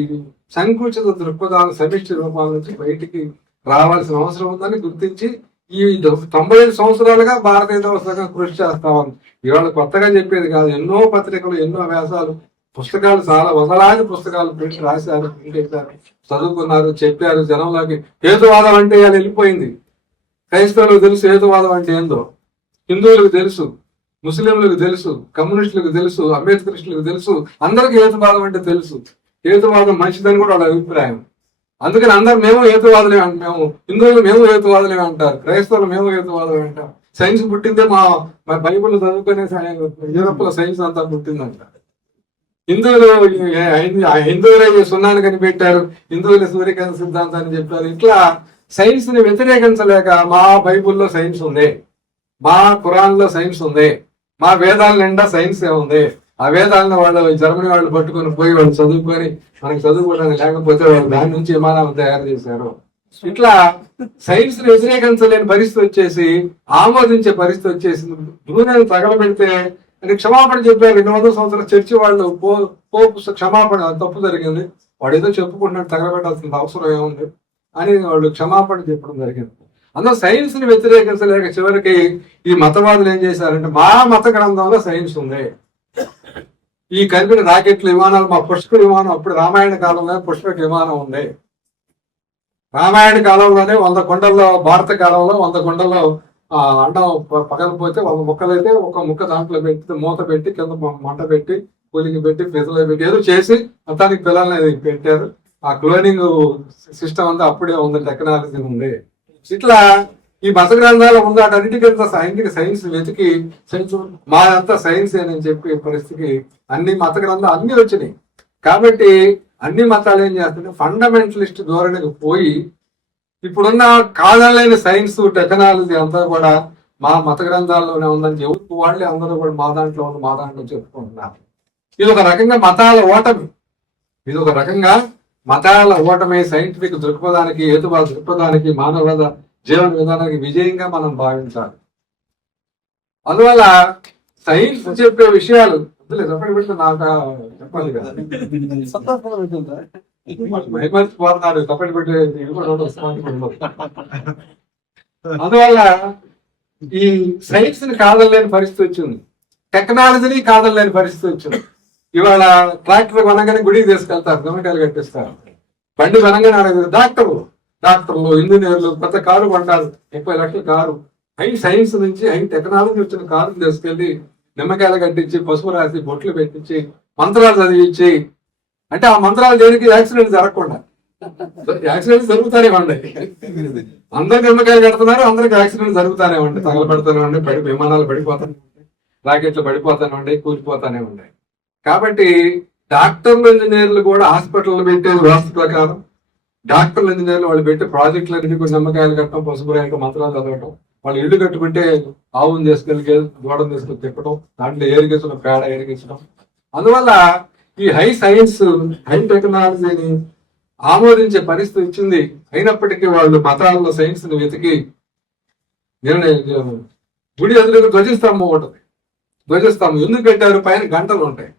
సంకుచిత దృక్పథాల సమిష్టి రూపాల నుంచి బయటికి రావాల్సిన అవసరం ఉందని గుర్తించి ఈ 95 సంవత్సరాలుగా భారతీయ సంఘం కృషి చేస్తా ఉంది. ఇవాళ కొత్తగా చెప్పేది కాదు, ఎన్నో పత్రికలు, ఎన్నో వ్యాసాలు, పుస్తకాలు, చాలా వందలాది పుస్తకాలు ప్రింట్ రాశారు, ప్రింట్ చేశారు, చదువుకున్నారు, చెప్పారు. జనంలోకి హేతువాదం అంటే ఇలా వెళ్ళిపోయింది. క్రైస్తవులకు తెలుసు హేతువాదం అంటే ఏందో, హిందువులకు తెలుసు, ముస్లింలకు తెలుసు, కమ్యూనిస్టులకు తెలుసు, అంబేద్కరిస్టులకు తెలుసు, అందరికీ హేతువాదం అంటే తెలుసు. హేతువాదం మంచిదని కూడా వాళ్ళ అభిప్రాయం. అందుకని అందరు మేము హేతువాదులే అంటాం, మేము హిందువులు మేము హేతువాదులే అంటారు, క్రైస్తవులు మేము హేతువాదులే అంటాం. సైన్స్ పుట్టిందే మా బైబుల్ చదువుకునే యూరోప్ లో సైన్స్ అంతా పుట్టిందంట. హిందువులే సున్నాన్ని కనిపెట్టారు, హిందువులే సూర్యకాంత సిద్ధాంతాన్ని చెప్పారు. ఇట్లా సైన్స్ ని వ్యతిరేకించలేక మా బైబుల్లో సైన్స్ ఉంది, మా ఖురాన్ లో సైన్స్ ఉంది, మా వేదాల నిండా సైన్స్ ఉంది. ఆ వేదాలను వాళ్ళు జర్మనీ వాళ్ళు పట్టుకొని పోయి వాళ్ళు చదువుకొని మనకి చదువుకోవడానికి లేకపోతే వాళ్ళు దాని నుంచి విమానాలు తయారు చేశారు. ఇట్లా సైన్స్ ని వ్యతిరేకించలేని పరిస్థితి వచ్చేసి, ఆమోదించే పరిస్థితి వచ్చేసింది. దూరాన్ని తగలబెడితే అని క్షమాపణ చెప్పారు. 200 సంవత్సరాల చర్చి వాళ్ళు పోపు క్షమాపణ, తప్పు జరిగింది, వాడు ఏదో చెప్పుకుంటున్నట్టు తగలబెట్టాల్సిన అవసరం ఏముంది అని వాళ్ళు క్షమాపణ చెప్పడం జరిగింది. అందులో సైన్స్ ని వ్యతిరేకించలేక చివరికి ఈ మతవాదులు ఏం చేశారంటే, మా మత గ్రంథంలో సైన్స్ ఉంది, ఈ కనిపిన రాకెట్లు, విమానాలు, మా పుష్పక విమానం అప్పుడు రామాయణ కాలంలో పుష్పక విమానం ఉంది. రామాయణ కాలంలోనే 100 కొండల్లో, భారత కాలంలో 100 కొండల్లో అండం పగలపోతే 100 ముక్కలైతే ఒక ముక్క దాంట్లో పెట్టి మూత పెట్టి కింద మంట పెట్టి కూలింగ్ పెట్టి ఫ్రిజ్లో పెట్టి ఏదో చేసి మొత్తానికి పిల్లల్ని పెట్టారు. ఆ క్లోనింగ్ సిస్టమ్ అంతా అప్పుడే ఉంది, టెక్నాలజీ ఉంది. ఇట్లా ఈ మత గ్రంథాలు ఉంది, అన్నిటికంతా సైన్స్ వెతికి సైన్స్ మాదంతా సైన్స్ అని చెప్పే పరిస్థితికి అన్ని మత గ్రంథాలు అన్ని వచ్చినాయి. కాబట్టి అన్ని మతాలు ఏం చేస్తున్నాయి, ఫండమెంటలిస్ట్ ధోరణికి పోయి ఇప్పుడున్న కాదనలేని సైన్స్, టెక్నాలజీ అంతా కూడా మా మత గ్రంథాల్లోనే ఉందని ఎవరికి వాళ్ళే అందరూ కూడా మా దాంట్లో ఉంది, మా దాంట్లో చెప్పుకుంటున్నారు. ఇది ఒక రకంగా మతాల ఓటమి, ఇది ఒక రకంగా మతాల ఓటమి సైంటిఫిక్ దృక్పథానికి, హేతువాద దృక్పథానికి, మానవవాద జీవన విధానానికి విజయంగా మనం భావించాలి. అందువల్ల సైన్స్ చెప్పే విషయాలు చెప్పండి పెడితే నాకు చెప్పాలి కదా, మహిమర్చిపోతున్నారు తప్పటి పెట్టి. అందువల్ల ఈ సైన్స్ ని కాదలేని పరిస్థితి వచ్చింది, టెక్నాలజీని కాదలేని పరిస్థితి వచ్చింది. ఇవాళ ట్రాక్టర్ కొనగానే గుడికి తీసుకెళ్తారు, నిమ్మకాయలు కట్టిస్తారు. బండి కొనగానే అడగదు డాక్టర్లు ఇంజనీర్లు కొత్త కారు కొంటారు, 30 లక్షల కారు. హై సైన్స్ నుంచి హై టెక్నాలజీ వచ్చిన కారుని తీసుకెళ్లి నిమ్మకాయలు కట్టించి పసుపు రాసి బొట్లు పెట్టించి మంత్రాలు చదివించి, అంటే ఆ మంత్రాలు దేనికి యాక్సిడెంట్ జరగకుండా. యాక్సిడెంట్స్ జరుగుతానే ఉన్నాయి, అందరు నిమ్మకాయలు కడుతున్నారు, అందరికి యాక్సిడెంట్ జరుగుతానే ఉంటాయి, తగలబడుతూనే ఉండే, విమానాలు పడిపోతానే ఉంటాయి, రాకెట్లు పడిపోతానే ఉండే, కూలిపోతానే ఉన్నాయి. కాబట్టి డాక్టర్లు ఇంజనీర్లు కూడా హాస్పిటల్ పెట్టే వ్యవస్థ ప్రకారం డాక్టర్లు ఇంజనీర్లు వాళ్ళు పెట్టే ప్రాజెక్టులన్నీ కూడా నిమ్మకాయలు కట్టడం, పసుపు రాయటం, మంత్రాలు చదవటం. వాళ్ళు ఇల్లు కట్టుకుంటే ఆవును తీసుకెళ్ళి దూడను తీసుకెళ్ళి తిప్పడం, దాంట్లో ఏరిగించడం, పేడ ఏరిగించడం. అందువల్ల ఈ హై సైన్స్ హై టెక్నాలజీని ఆమోదించే పరిస్థితి వచ్చింది. అయినప్పటికీ వాళ్ళు మతాల్లో సైన్స్ ని వెతికి గుడి ఎదురుగా ధ్వజస్తంభం ఉంటుంది. ధ్వజస్తంభం ఎందుకు పెట్టారు? పైన గంటలు ఉంటాయి,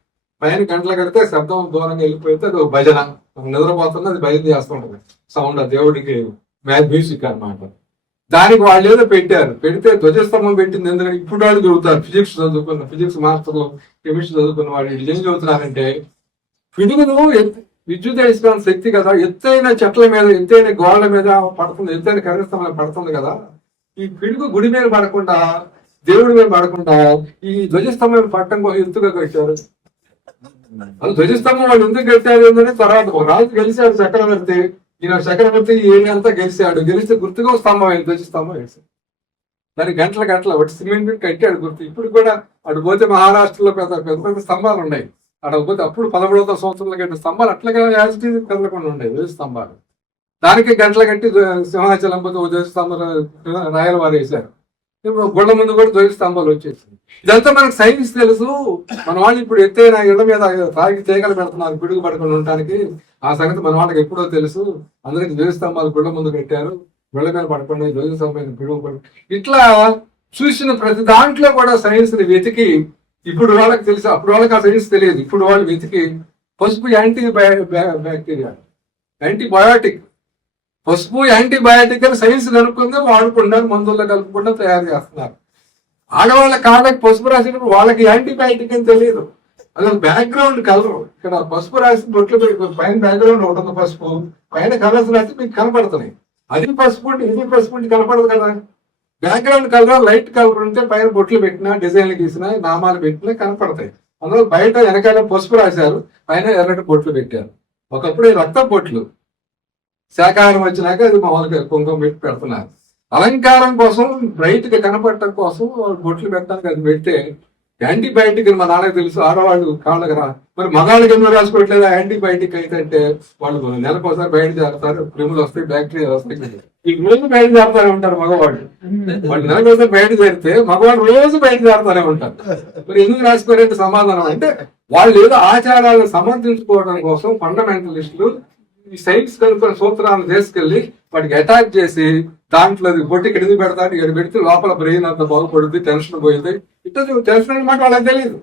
పైన గంటలు కడితే శబ్దం దూరంగా వెళ్ళిపోతే అది ఒక భజన, నిద్రపోతున్నా అది భజన చేస్తుంటది, సౌండ్ ఆ దేవుడికి మ్యూజిక్ అన్నమాట. దానికి వాళ్ళు ఏదో పెట్టారు, పెడితే ధ్వజస్తంభం పెట్టింది ఎందుకంటే ఇప్పుడు వాళ్ళు చదువుతారు, ఫిజిక్స్ మాస్టర్లు, కెమిస్ట్రీ చదువుకున్న వాళ్ళు ఏం చదువుతున్నారంటే, పిడుగును విద్యుత్ అయస్కాంత శక్తి కదా, ఎత్తైన చెట్ల మీద, ఎత్తైన గోడల మీద పడుతుంది, ఎత్తైన కరెంట్ స్తంభం పడుతుంది కదా, ఈ పిడుగు గుడి మీద పడకుండా, దేవుడి మీద పడకుండా ఈ ధ్వజస్తంభం పట్టడం కోసం ఎత్తుగా కట్టారు. అది ధ్వజస్తంభం వాళ్ళు ఎందుకు కట్టారు ఏంటనే తర్వాత ఒక రాజు గెలిచాడు చక్రవర్తి, ఈయన చక్రవర్తి ఈ ఏరియా అంతా గెలిస్తే గుర్తుగా స్తంభం అయింది, ధ్వజస్తంభం వేసాడు. దానికి గంటల ఒకటి సిమెంట్ మీద కట్టాడు గుర్తు. ఇప్పుడు కూడా అటు పోతే మహారాష్ట్రలో పెద్ద పెద్ద స్తంభాలు ఉన్నాయి, అక్కడ పోతే అప్పుడు 13వ సంవత్సరంలో కట్టిన స్తంభాలు అట్లాగే యాజిటీ కదలకుండా ఉండే ధ్వజ స్తంభాలు. దానికి గంటలు కట్టి సింహాచలం పోతే ధ్వజ స్తంభాలు రాయల వారు వేశారు. ఇప్పుడు గుళ్ళ ముందు కూడా ధ్వజ స్తంభాలు వచ్చేసింది. ఇదంతా మనకు సైన్స్ తెలుసు. మన వాళ్ళు ఇప్పుడు ఎత్తైన ఇళ్ల మీద తాగి తీగలు పెడుతున్నారు పిడుగు పడకుండా ఉండటానికి. ఆ సంగతి మన వాళ్ళకి ఎప్పుడో తెలుసు. అందరికి ధ్వజ స్తంభాలు గుళ్ళ ముందు పెట్టారు, గుళ్ళ మీద పడకుండా ధ్వజ స్తంభం పిడుగు పడ. ఇట్లా చూసిన ప్రతి దాంట్లో కూడా సైన్స్ ని వెతికి, ఇప్పుడు వాళ్ళకి తెలుసు, అప్పుడు వాళ్ళకి ఆ సైన్స్ తెలియదు. ఇప్పుడు వాళ్ళు వెతికి పసుపు బ్యాక్టీరియా, యాంటీబయాటిక్, పసుపు యాంటీబయాటిక్ అని సైన్స్ కనుక్కుందా వాడుకుంటారు, మందుల్లో కలుపుకుండా తయారు చేస్తున్నారు. ఆడవాళ్ళ కాళ్ళకి పసుపు రాసినప్పుడు వాళ్ళకి యాంటీబయాటిక్ అని తెలియదు, అది బ్యాక్గ్రౌండ్ కలర్. ఇక్కడ పసుపు రాసి బొట్లు పెట్టి పైన బ్యాక్గ్రౌండ్ ఉంటుంది పసుపు, పైన కలర్స్ రాసి మీకు కనపడుతున్నాయి. అది పసుపు ఇది పసుపు కనపడదు కదా. బ్యాక్గ్రౌండ్ కలర్ లైట్ కలర్ ఉంటే పైన బొట్లు పెట్టినా, డిజైన్లు గీసినా, నామాలు పెట్టినా కనపడతాయి. అందులో బయట వెనకాల పసుపు రాశారు, పైన ఎర్రటి బొట్లు పెట్టారు. ఒకప్పుడు రక్త బొట్లు, శాకాహారం వచ్చినాక అది మామూలుగా కుంకుమ పెట్టి పెడుతున్నారు. అలంకారం కోసం, బ్రైట్ గా కనపడటం కోసం వాళ్ళు బొట్లు పెట్టడానికి అది పెడితే యాంటీబయాటిక్ అని మా నాన్నకి తెలుసు. ఆడవాళ్ళు కాళ్ళకి మరి మగాళ్ళకి ఎందుకు రాసుకోవట్లేదు యాంటీబయాటిక్ అయితే? వాళ్ళు నెలకు ఒకసారి బయట చేరుతారు, క్రిములు వస్తాయి, బ్యాక్టీరియా వస్తాయి. ఈ రోజు బయట చేరుతానే ఉంటారు మగవాళ్ళు. వాళ్ళు నెలకు ఒకసారి బయట చేరితే మగవాళ్ళు రోజు బయట చేరుతానే ఉంటారు. మరి ఎందుకు రాసుకోవాలంటే సమాధానం అంటే వాళ్ళు ఏదో ఆచారాలను సమర్థించుకోవడం కోసం ఫండమెంటలిస్టులు ఈ సైన్స్ కనుక్కున్న సూత్రాలను తీసుకెళ్లి వాటికి అటాక్ చేసి దాంట్లో బొట్టి ఇక్కడ ఎందుకు పెడతాడు, ఇక్కడ పెడితే లోపల బ్రెయిన్ అంతా బాగుపడుద్ది, టెన్షన్ పోయింది. ఇట్లా టెన్షన్ అనమాట వాళ్ళకి తెలియదు.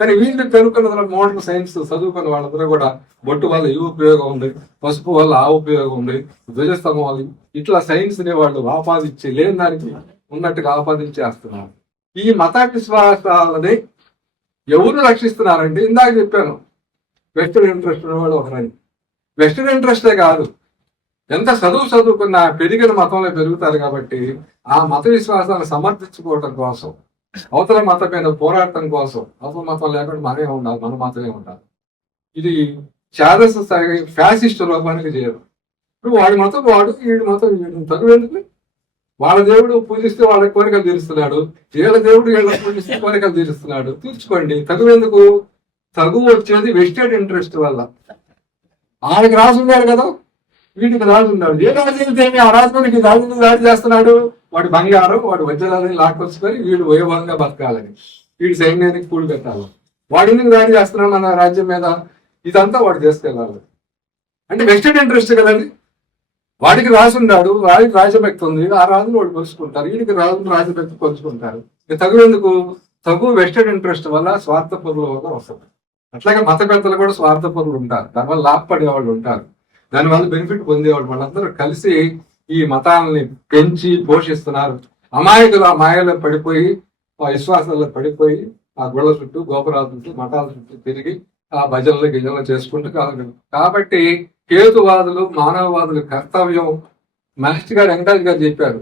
కానీ వీళ్ళు కనుక్కున్న మోడర్న్ సైన్స్ చదువుకున్న వాళ్ళందరూ కూడా బొట్టు వల్ల ఈ ఉపయోగం ఉంది, పసుపు వల్ల ఆ ఉపయోగం ఉంది, ధ్వజస్తంభం వల్ల ఇట్లా సైన్స్ ని వాళ్ళు ఆపాదించి లేని దానికి ఉన్నట్టుగా ఆపాదించేస్తున్నారు. ఈ మత విశ్వాసాలని ఎవరు రక్షిస్తున్నారంటే ఇందాక చెప్పాను, వెస్టర్న్ ఇంట్రెస్ట్ ఉన్నవాడు ఒకరని. వెస్టర్న్ ఇంట్రెస్టే కాదు, ఎంత చదువుకున్న పెరిగిన మతంలో పెరుగుతారు కాబట్టి ఆ మత విశ్వాసాలను సమర్థించుకోవడం కోసం, అవతల మతం మీద పోరాటం కోసం, అవతల మతం లేకుండా మనమే ఉండాలి, మన మతమే ఉండాలి. ఇది చాదస ఫ్యాసిస్ట్ రూపానికి చేయరు. ఇప్పుడు వాడి మతం వాడు, వీడి మతం వీడు, తగువెందుకు? వాళ్ళ దేవుడు పూజిస్తే వాళ్ళ కోరికలు తీరుస్తున్నాడు, వీళ్ళ దేవుడు వీళ్ళ పూజిస్తే కోరికలు తీరుస్తున్నాడు, తీర్చుకోండి. తగువెందుకు? తగువ వచ్చేది వెస్టెడ్ ఇంట్రెస్ట్ వల్ల. ఆయనకి రాజు ఉన్నాడు కదా, వీటికి రాజు ఉన్నాడు. ఏ రాజు అయితే ఆ రాజుకి రాజుని దాడి చేస్తున్నాడు, వాడు బంగారం, వాడు వజ్రాలని లాక్కొచ్చుకొని వీడు వైభవంగా బతకాలని, వీడి సైన్యానికి కూడి పెట్టాలి. వాడు ఎందుకు దాడి చేస్తున్నాడు మన రాజ్యం మీద? ఇదంతా వాడు చేసుకెళ్ళాలి. అంటే వెస్టెడ్ ఇంట్రెస్ట్ కదండి. వాడికి రాజు ఉన్నాడు, వాడికి రాజభక్తి ఉంది, ఆ రాజును వాడు కొలుచుకుంటారు, వీడికి రాజును రాజభక్తి కొలుచుకుంటారు. తగు ఎందుకు? తగు వెస్టెడ్ ఇంట్రెస్ట్ వల్ల, స్వార్థపరుల వల్ల వస్తుంది. అట్లాగే మత పెద్దలు కూడా స్వార్థపరులు ఉంటారు, దానివల్ల లాభపడే వాళ్ళు ఉంటారు, దానివల్ల బెనిఫిట్ పొందేవాళ్ళు. వాళ్ళందరూ కలిసి ఈ మతాలని పెంచి పోషిస్తున్నారు. అమాయకులు ఆ మాయలో పడిపోయి, ఆ విశ్వాసాల్లో పడిపోయి, ఆ గుళ్ళ చుట్టూ, గోపురాల చుట్టూ, మతాల చుట్టూ తిరిగి ఆ భజనలు గిజనలు చేసుకుంటూ కాదు. కాబట్టి కేతువాదులు మానవవాదుల కర్తవ్యం మాస్టర్ గారు వెంకటరాజు గారు చెప్పారు,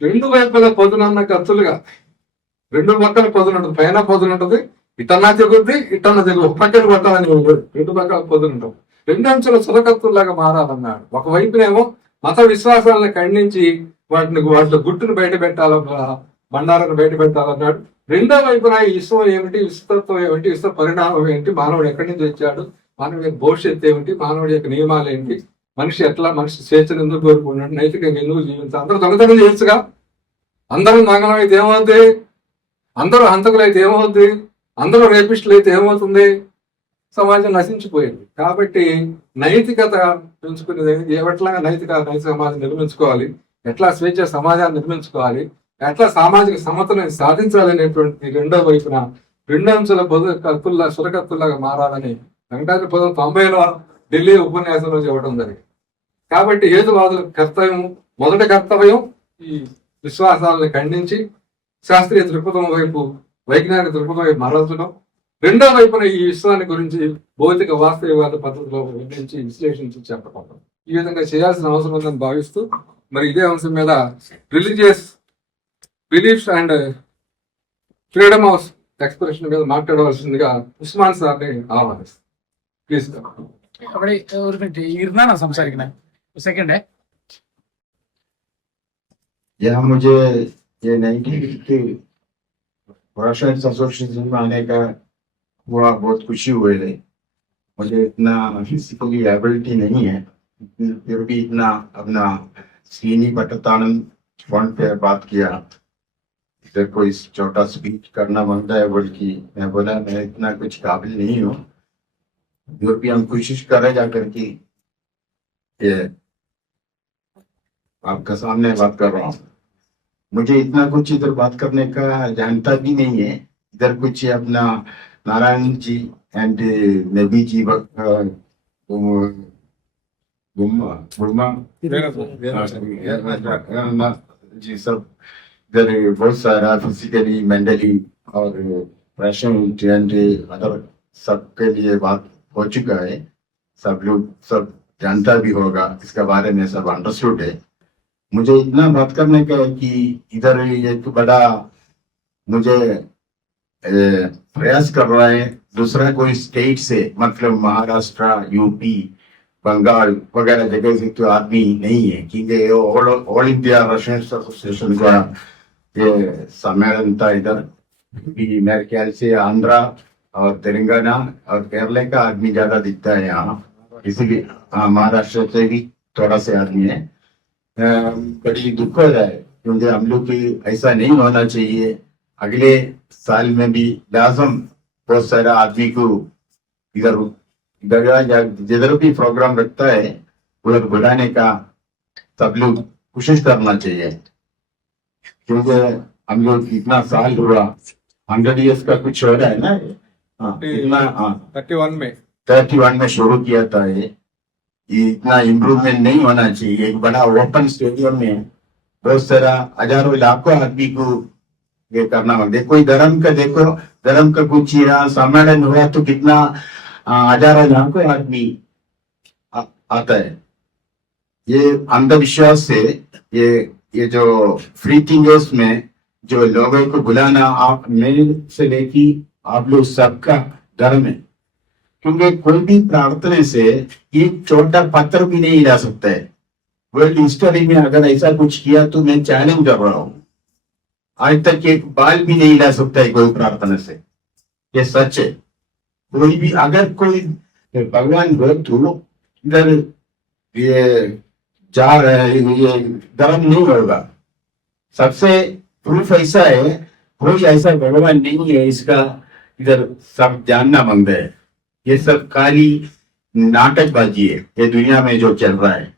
రెండు వైపుల పొదునన్న కత్తులుగా, రెండు పక్కల పొదును ఉంటుంది, పైన పొదును ఉంటుంది, ఇటన్నా తిరుగుద్ది ఇటన్నా తిరుగు, ఒక పక్కన కొట్టాలని రెండు పక్కల పొదును ఉంటుంది. రెండు అంచుల సురకత్తుల్లాగా మారాలన్నాడు. ఒకవైపునేమో మత విశ్వాసాలను ఖండించి వాటిలో గుట్టును బయట పెట్టాల, బండారాన్ని బయట పెట్టాలన్నాడు. రెండో వైపున ఈ విశ్వం ఏమిటి, విశ్వతత్వం ఏమిటి, విశ్వ పరిణామం ఏంటి, మానవుడు ఎక్కడి నుంచి వచ్చాడు, మానవుడి యొక్క భవిష్యత్తు ఏమిటి, మానవుడి యొక్క నియమాలు ఏంటి, మనిషి ఎట్లా, మనిషి స్వేచ్ఛను ఎందుకు కోరుకున్నాడు, నైతికంగా ఎందుకు జీవించాలి, అందరూ దొంగతనం చేయొచ్చుగా, అందరూ మంగళం అయితే ఏమవుద్ది, అందరూ హంతకులు అయితే ఏమవుద్ది, అందరూ రేపిస్టులు అయితే ఏమవుతుంది, సమాజం నశించిపోయింది. కాబట్టి నైతికత పెంచుకునేది ఎట్లా నైతిక సమాజం నిర్మించుకోవాలి, ఎట్లా స్వేచ్ఛ సమాజాన్ని నిర్మించుకోవాలి, ఎట్లా సామాజిక సమతలను సాధించాలనేటువంటి రెండో వైపున రెండు అంచుల కత్తుల్లా సురకత్తుల్లాగా మారాలని వెంకటాద్రి 1990లో ఢిల్లీ ఉపన్యాసంలో చెప్పడం జరిగింది. కాబట్టి హేతువాదుల కర్తవ్యం, మొదటి కర్తవ్యం ఈ విశ్వాసాలను ఖండించి శాస్త్రీయ దృక్పథం వైపు, వైజ్ఞానిక దృక్పథం వైపు మరల్చడం, రెండో వైపున ఈ విశ్వాన్ని గురించి భౌతిక వాస్తవికవాద పద్ధతిలో వివరించి విశ్లేషించి చెప్పడం, ఈ విధంగా చేయాల్సిన అవసరం ఉందని భావిస్తూ మరి ఇదే అంశం మీద religious beliefs and freedom of expression మీద మాట్లాడవలసిందిగా ఉస్మాన్ సార్ని ఆహ్వానిస్తాను. ప్లీజ్. അവിടെ ഒരു മിനിറ്റ് ഇരുന്നാണോ സംസാരിക്കണേ? സെക്കൻഡ്. यहाँ मुझे ये 1950 राष्ट्रीय एसोसिएशन में आने का हुआ, बहुत खुशी हुई है। मुझे इतना फिजिकली एबिलिटी नहीं है, फिर भी इतना अपना श्रीनी भट्टानंद फंड पे बात किया, इधर कोई छोटा स्पीच करना बनता है, बल्कि मैं बोला मैं इतना कुछ काबिल नहीं हूँ, जो भी हम कोशिश करें जाकर के ये आपका सामने बात कर रहा हूँ। मुझे इतना कुछ इधर बात करने का जानता भी नहीं है। इधर कुछ अपना नारायण जी एंड नबी जी जी सब इधर बहुत सारा फिजिकली मेंटली और पैशन एंड अदर सबके लिए बात हो चुका है, सब लोग सब जानता भी होगा, इसके बारे में सब अंडरस्टूड है। मुझे इतना बात करने का है कि इधर एक बड़ा मुझे प्रयास कर रहा है दूसरा कोई स्टेट से, मतलब महाराष्ट्र, यूपी, बंगाल वगैरह जगह से तो आदमी नहीं है, क्योंकि ऑल इंडिया रशियन एसोसिएशन का ये सम्मेलन था इधर भी। मेरे ख्याल से आंध्रा और तेलंगाना और केरला का आदमी ज्यादा दिखता है यहाँ, इसलिए महाराष्ट्र से भी थोड़ा से आदमी है। बड़ी दुखद है, क्योंकि हम लोग की ऐसा नहीं होना चाहिए। अगले साल में भी लाजम बहुत सारा आदमी को इधर जिधर भी प्रोग्राम रखता है उधर बुलाने का सब लोग कोशिश करना चाहिए, क्योंकि हम लोग इतना साल हुआ, 100 years का कुछ हो रहा है ना, इतना 31 में शुरू किया था ये इतना इम्प्रूवमेंट नहीं होना चाहिए। एक बड़ा ओपन स्टेडियम में बहुत सारा हजारों लाखों आदमी को ये करना होगा। देखो धर्म का कुछ यहाँ सम्मेलन हुआ तो कितना हजारों लाखों आदमी आता है। ये अंधविश्वास से ये जो फ्री थिंकर्स में जो लोगों को बुलाना, आप मेरे से लेके आप लोग सबका धर्म है, क्योंकि कोई भी प्रार्थना से एक छोटा पत्थर भी नहीं हिला सकता है। वर्ल्ड हिस्ट्री में अगर ऐसा कुछ किया तो मैं चैलेंज कर रहा हूँ, आज तक एक बाल भी नहीं हिला सकता है कोई प्रार्थना से, ये सच है। कोई भी अगर कोई भगवान हो तो इधर ये जा रहा है, ये धर्म नहीं होगा। सबसे प्रूफ ऐसा है, कोई ऐसा भगवान नहीं है, इसका इधर सब जानना मांगता है। ये सब खाली नाटकबाजी है ये दुनिया में जो चल रहा है।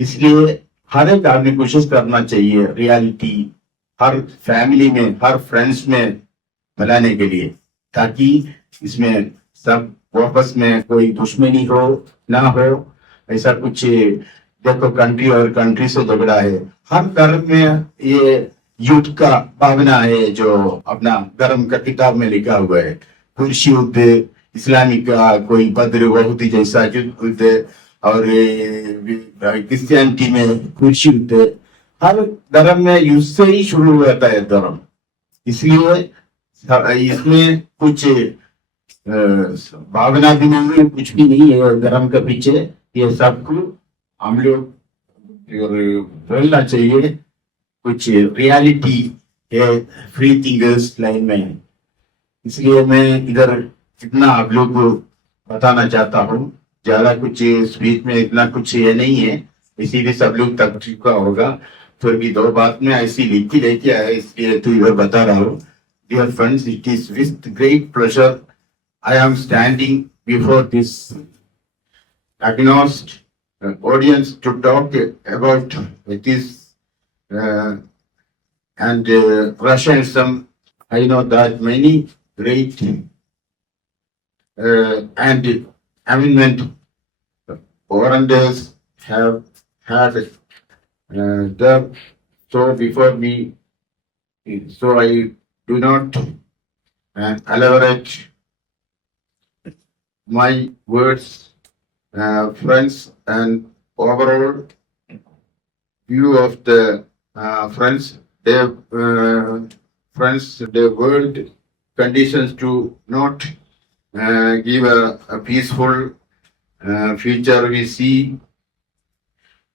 इसलिए हर एक आदमी कोशिश करना चाहिए रियलिटी हर फैमिली में, हर फ्रेंड्स में बनाने के लिए, ताकि इसमें सब आपस में कोई दुश्मनी हो ना हो। ऐसा कुछ देखो कंट्री और कंट्री से झगड़ा है, हर धर्म में ये युद्ध का भावना है जो अपना धर्म का किताब में लिखा हुआ है। पुरुष युद्ध, इस्लामिक का कोई बद्र बहुत ही जैसा युद्ध होते और क्रिश्चियनिटी में कुछ होते, हर धर्म में युद्ध से ही शुरू होता है धर्म। इसलिए इसमें कुछ भावना भी नहीं है, कुछ भी नहीं है धर्म के पीछे। ये सबको हम लोग बोलना चाहिए, कुछ रियलिटी है फ्री थिंकर्स लाइन में। इसलिए मैं इधर इतना आप लोग को बताना चाहता हूँ। ज्यादा कुछ स्पीच में इतना कुछ ये नहीं है, इसीलिए सब लोग तक चुका होगा। फिर भी 2 बात में ऐसी लिखी लेके आया, इसलिए तो इधर बता रहा हूँ। Dear friends, it is with great pleasure I am standing before this agonized audience to talk about this and Russianism. I know that many great and eminent orators have had their so before me, so I do not elaborate my words, friends, and overall view of the friends, the world conditions to not give a peaceful future. We see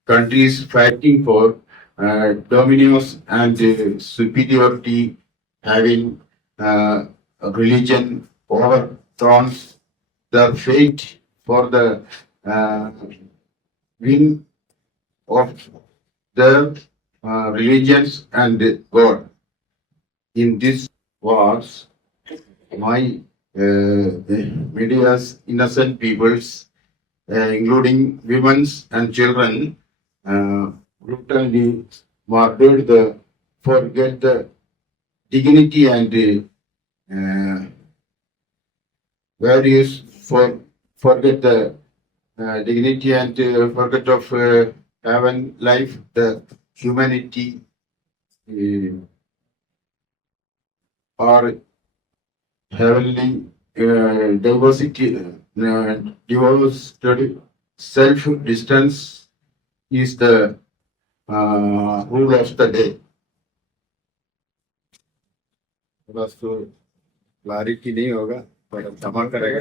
countries fighting for dominance and superiority, having religion overthrown their fate for the win of their religions and God. In this wars, my media's innocent peoples, including women and children, brutally murdered the forget the dignity and values forget the dignity and forget of heaven life, the humanity or heavenly diversity, divorced self distance is the rule of the day. बस तो clarity नहीं होगा पर अब क्षमा करेगा,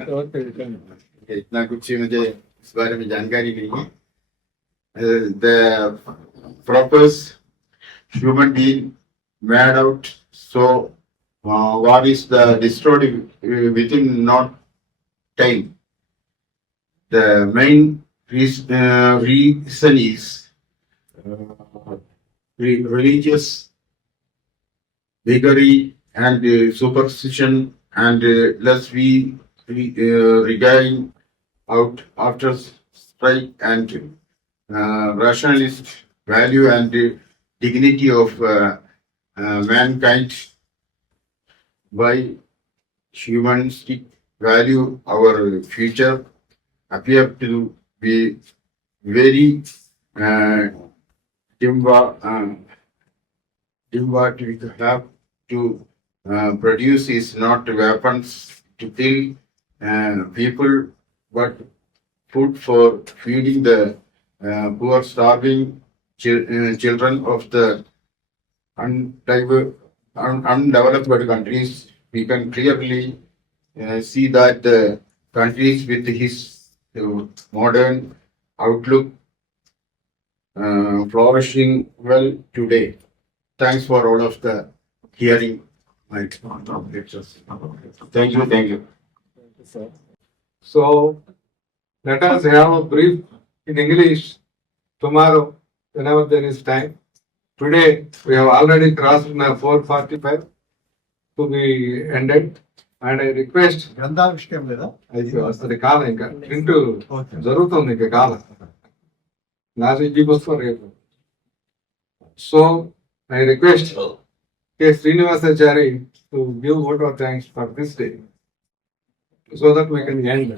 इतना कुछ मुझे इस बारे में जानकारी नहीं है। The purpose human being made out, so what is the destroyed within not time. The main reason is religious bigotry and superstition, and lest we regarding out after strike and rationalist value and dignity of mankind. By humanistic value, our future appear to be very dim. What we have to produce is not weapons to kill people, but food for feeding the poor, starving children of the undeveloped countries. We can clearly see that the countries with his modern outlook flourishing well today. Thanks for all of the hearing my lectures. Thank you, thank you. So let us have a brief in English tomorrow whenever there is time. Today we have already crossed 4:45 to be ended, and I request గ్రంథాల విషయం లేదా? అది వస్తుంది కాలం ఇంకా into జరుగుతుంది ఇంకా కాలం నా కోసం రేపు. So I request K. Srinivasachari to give vote of thanks for this day so that we can end.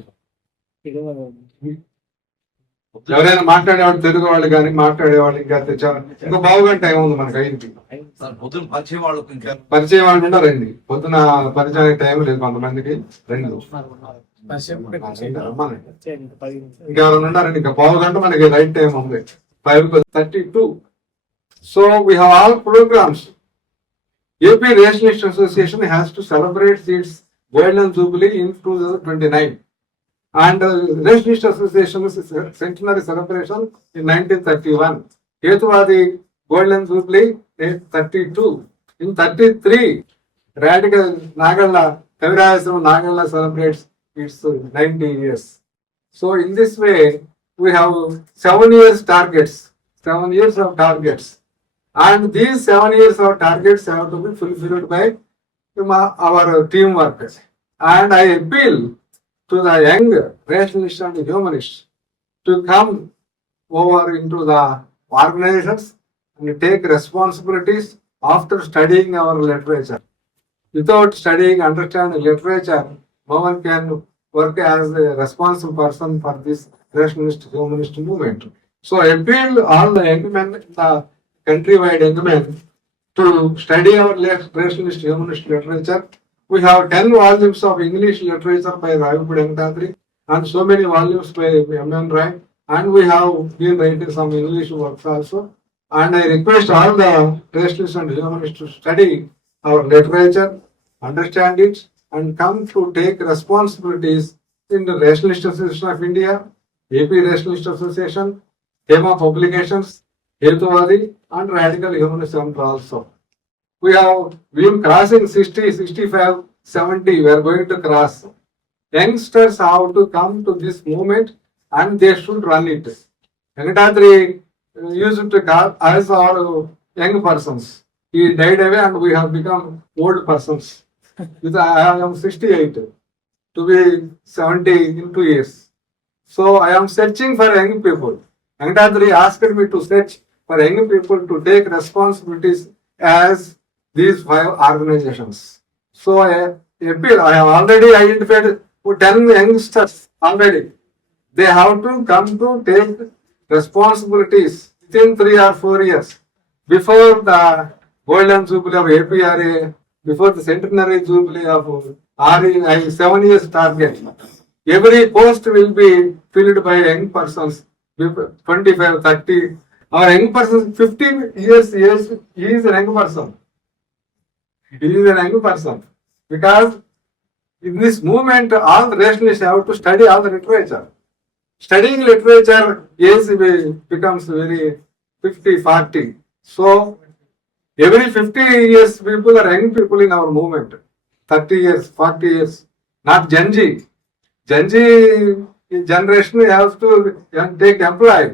ఎవరైనా మాట్లాడేవాళ్ళు తెలుగు వాళ్ళు కానీ మాట్లాడేవాళ్ళు ఇంకా ఇంకో బావుగంట టైం ఉంది మనకు అయింది. పొద్దున పరిచయం వాళ్ళకి ఇంకా పరిచయం వాళ్ళు ఉన్నారండి, పొద్దున పరిచయం టైం లేదు కొంతమందికి. రెండు ఇంకా ఎవరైనా ఉన్నారండి? ఇంకా పావు గంట మనకి రైట్ టైం ఉంది. 5:32. So we have all programs. AP Rationalist Association has to celebrate its Golden Jubilee in 2029. And Rationalist Association's centenary celebration in 1931. Hetuvadi Golden Jubilee in 32. In 33, Radical Nagalla, Kavirayasam Nagalla celebrates its 90 years. So in this way, we have 7 years targets, 7 years of targets. And these 7 years of targets have to be fulfilled by our teamwork. And I appeal to the young rationalists and humanists to come over into the organizations and take responsibilities after studying our literature. Without studying, understanding literature, no one can work as a responsible person for this rationalist humanist movement. So I appeal all the young men, the countrywide young men, to study our rationalist humanist literature. We have 10 volumes of English literature by Ravi Venkatadri and so many volumes by M.N. Rai, and we have been writing some English works also. And I request all the rationalists and humanists to study our literature, understand it, and come to take responsibilities in the Rationalist Association of India, AP Rationalist Association, Hema Publications, Hetuvadi, and Radical Humanism also. We have been crossing 60, 65, 70. We are going to cross. Youngsters have to come to this movement and they should run it. Venkatadri used to call us our young persons. He died away and we have become old persons. I am 68, to be 70 in 2 years. So I am searching for young people. Venkatadri asked me to search for young people to take responsibilities as these 5 organizations. So I appeal, I have already identified 10 youngsters already. They have to come to take responsibilities within 3 or 4 years before the Golden Jubilee of APRA, before the centenary Jubilee of RE, 7 years target. Every post will be filled by young persons, 25, 30. Our young person, 50 years, he is a young person. He is a young person. Because in this movement, all the rationalists have to study all the literature. Studying literature becomes very 50, 40. So every 50 years people are young people in our movement. 30 years, 40 years. Not Gen Z. Gen Z generation has to take employee.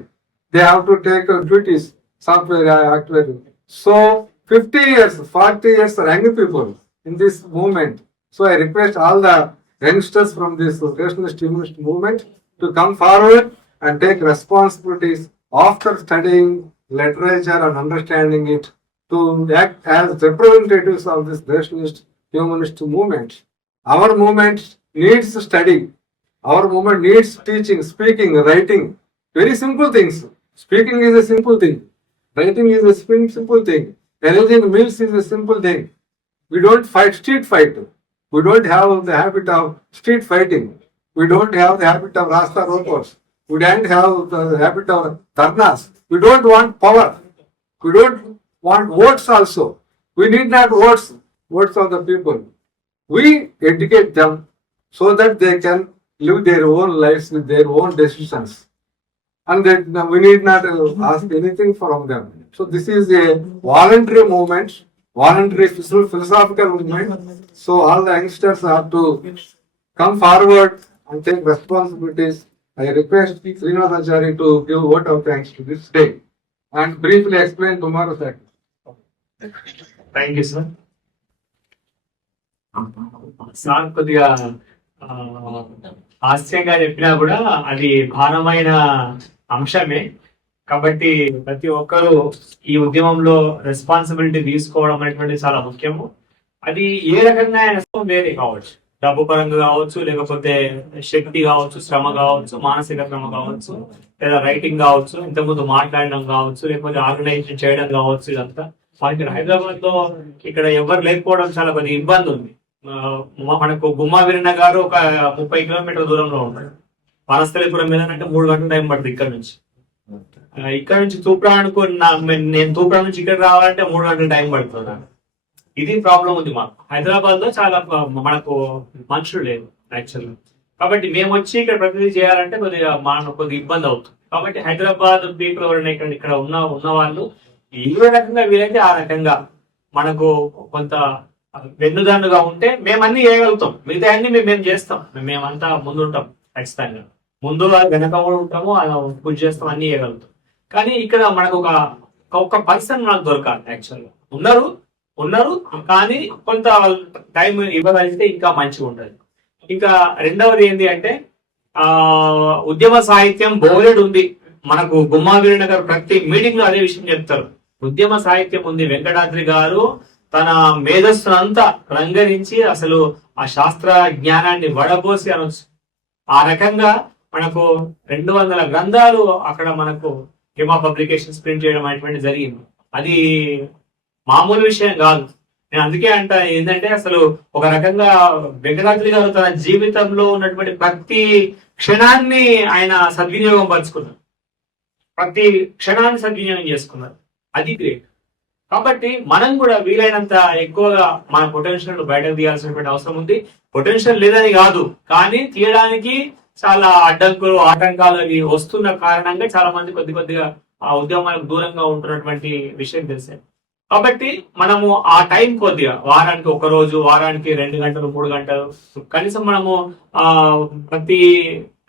They have to take duties, software, actually. So 50 years, 40 years are young people in this movement. So I request all the youngsters from this rationalist humanist movement to come forward and take responsibilities after studying literature and understanding it, to act as representatives of this rationalist humanist movement. Our movement needs study. Our movement needs teaching, speaking, writing. Very simple things. Speaking is a simple thing. Writing is a simple thing. Arranging meals is a simple thing. We don't fight street fight. We don't have the habit of street fighting. We don't have the habit of Rasta Rokos. We don't have the habit of dharnas. We don't want power. We don't want votes also. We need not votes of the people. We educate them so that they can live their own lives with their own decisions. And that we need not ask anything from them. So this is a voluntary movement, voluntary philosophical movement. So all the youngsters have to come forward and take responsibilities. I request Srinivasachari to give vote of thanks to this day and briefly explain tomorrow's act. Thank you sir. Sir కొద్దిగా హాస్యంగా చెప్పినా కూడా అది భారమైన అంశమే. కాబట్టి ప్రతి ఒక్కరూ ఈ ఉద్యమంలో రెస్పాన్సిబిలిటీ తీసుకోవడం అనేటువంటి చాలా ముఖ్యము. అది ఏ రకంగా వేరే కావచ్చు, డబ్బు పరంగా కావచ్చు, లేకపోతే శక్తి కావచ్చు, శ్రమ కావచ్చు, మానసిక శ్రమ కావచ్చు, లేదా రైటింగ్ కావచ్చు, ఇంతకుముందు మాట్లాడడం కావచ్చు, లేకపోతే ఆర్గనైజేషన్ చేయడం కావచ్చు. ఇదంతా మనకి హైదరాబాద్ లో ఇక్కడ ఎవరు లేకపోవడం చాలా కొద్దిగా ఇబ్బంది ఉంది. మనకు గుమ్మా వీరన్న గారు ఒక 30 కిలోమీటర్ల దూరంలో ఉంటాడు. వనస్థలిపురం మీద అంటే 3 గంటల టైం పడుతుంది ఇక్కడ నుంచి. ఇక్కడ నుంచి తూప్రానికి నేను తూప్రా నుంచి ఇక్కడ రావాలంటే 3 గంటల టైం పడుతుంది నాకు. ఇది ప్రాబ్లం ఉంది మాకు. హైదరాబాద్ లో చాలా మనకు మనుషులు లేవు యాక్చువల్గా. కాబట్టి మేము వచ్చి ఇక్కడ ప్రతిదీ చేయాలంటే కొద్దిగా ఇబ్బంది అవుతుంది. కాబట్టి హైదరాబాద్ పీపుల్ ఎవరైనా ఇక్కడ ఉన్న వాళ్ళు ఏ రకంగా వీలైతే ఆ రకంగా మనకు కొంత వెన్నుదన్నుగా ఉంటే మేము అన్ని చేయగలుగుతాం. మిగతా అన్ని మేము చేస్తాం. మేమంతా ముందుంటాం ఖచ్చితంగా. ముందు వెనక కూడా ఉంటాము, పూజ చేస్తాం, అన్ని చేయగలుగుతాం. కానీ ఇక్కడ మనకు ఒక పర్సన్ మనకు దొరకాలి యాక్చువల్గా. ఉన్నారు కానీ కొంత టైం ఇవ్వగలిగితే ఇంకా మంచిగా ఉంటుంది. ఇంకా రెండవది ఏంటి అంటే ఉద్యమ సాహిత్యం బోలెడు ఉంది. మనకు గుమ్మా వీరన్న గారు ప్రతి మీటింగ్ లో అదే విషయం చెప్తారు. ఉద్యమ సాహిత్యం ఉంది. వెంకటాద్రి గారు తన మేధస్సునంతా రంగరించి అసలు ఆ శాస్త్ర జ్ఞానాన్ని వడబోసి అనొచ్చు. ఆ రకంగా మనకు 200 గ్రంథాలు అక్కడ మనకు హిమా పబ్లికేషన్స్ ప్రింట్ చేయడం అనేటువంటి జరిగింది. అది మామూలు విషయం కాదు. నేను అందుకే ఏంటంటే అసలు ఒక రకంగా వెంకటాద్రి గారు తన జీవితంలో ఉన్నటువంటి ప్రతి క్షణాన్ని ఆయన సద్వినియోగం పరుచుకున్నారు. ప్రతి క్షణాన్ని సద్వినియోగం చేసుకున్నారు. అది గ్రేట్. కాబట్టి మనం కూడా వీలైనంత ఎక్కువగా మన పొటెన్షియల్ బయటకు తీయాల్సినటువంటి అవసరం ఉంది. పొటెన్షియల్ లేదని కాదు, కానీ తీయడానికి చాలా అడ్డంకులు ఆటంకాలు అవి వస్తున్న కారణంగా చాలా మంది కొద్దిగా ఆ ఉద్యమాలకు దూరంగా ఉంటున్నటువంటి విషయం తెలిసే. కాబట్టి మనము ఆ టైం కొద్దిగా వారానికి 1 రోజు, వారానికి 2 గంటలు 3 గంటలు కనీసం మనము ప్రతి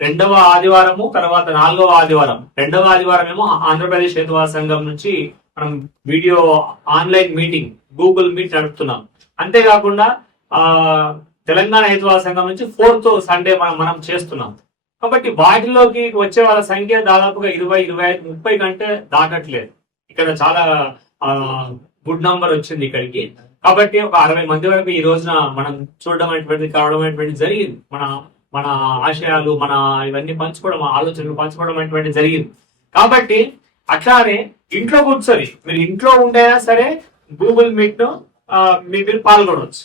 2వ ఆదివారము, తర్వాత 4వ ఆదివారం, 2వ ఆదివారం ఏమో ఆంధ్రప్రదేశ్ హేతువాద సంఘం నుంచి మనం video online meeting Google meet నడుపుతున్నాం. అంతేకాకుండా తెలంగాణ హేతువాద సంఘం నుంచి 4th సండే మనం చేస్తున్నాం. కాబట్టి వాటిలోకి వచ్చే వాళ్ళ సంఖ్య దాదాపుగా 20, 25, 30 కంటే దాటట్లేదు. ఇక్కడ చాలా గుడ్ నంబర్ వచ్చింది ఇక్కడికి. కాబట్టి ఒక 60 మంది వరకు ఈ రోజున మనం చూడడం అనేటువంటిది కావడం అనేటువంటిది జరిగింది. మన ఆశయాలు, మన ఇవన్నీ పంచుకోవడం, ఆలోచనలు పంచుకోవడం అనేటువంటిది జరిగింది. కాబట్టి అట్లానే ఇంట్లో కూర్చొని మీరు ఇంట్లో ఉండైనా సరే గూగుల్ మీట్ ను మీరు పాల్గొనవచ్చు.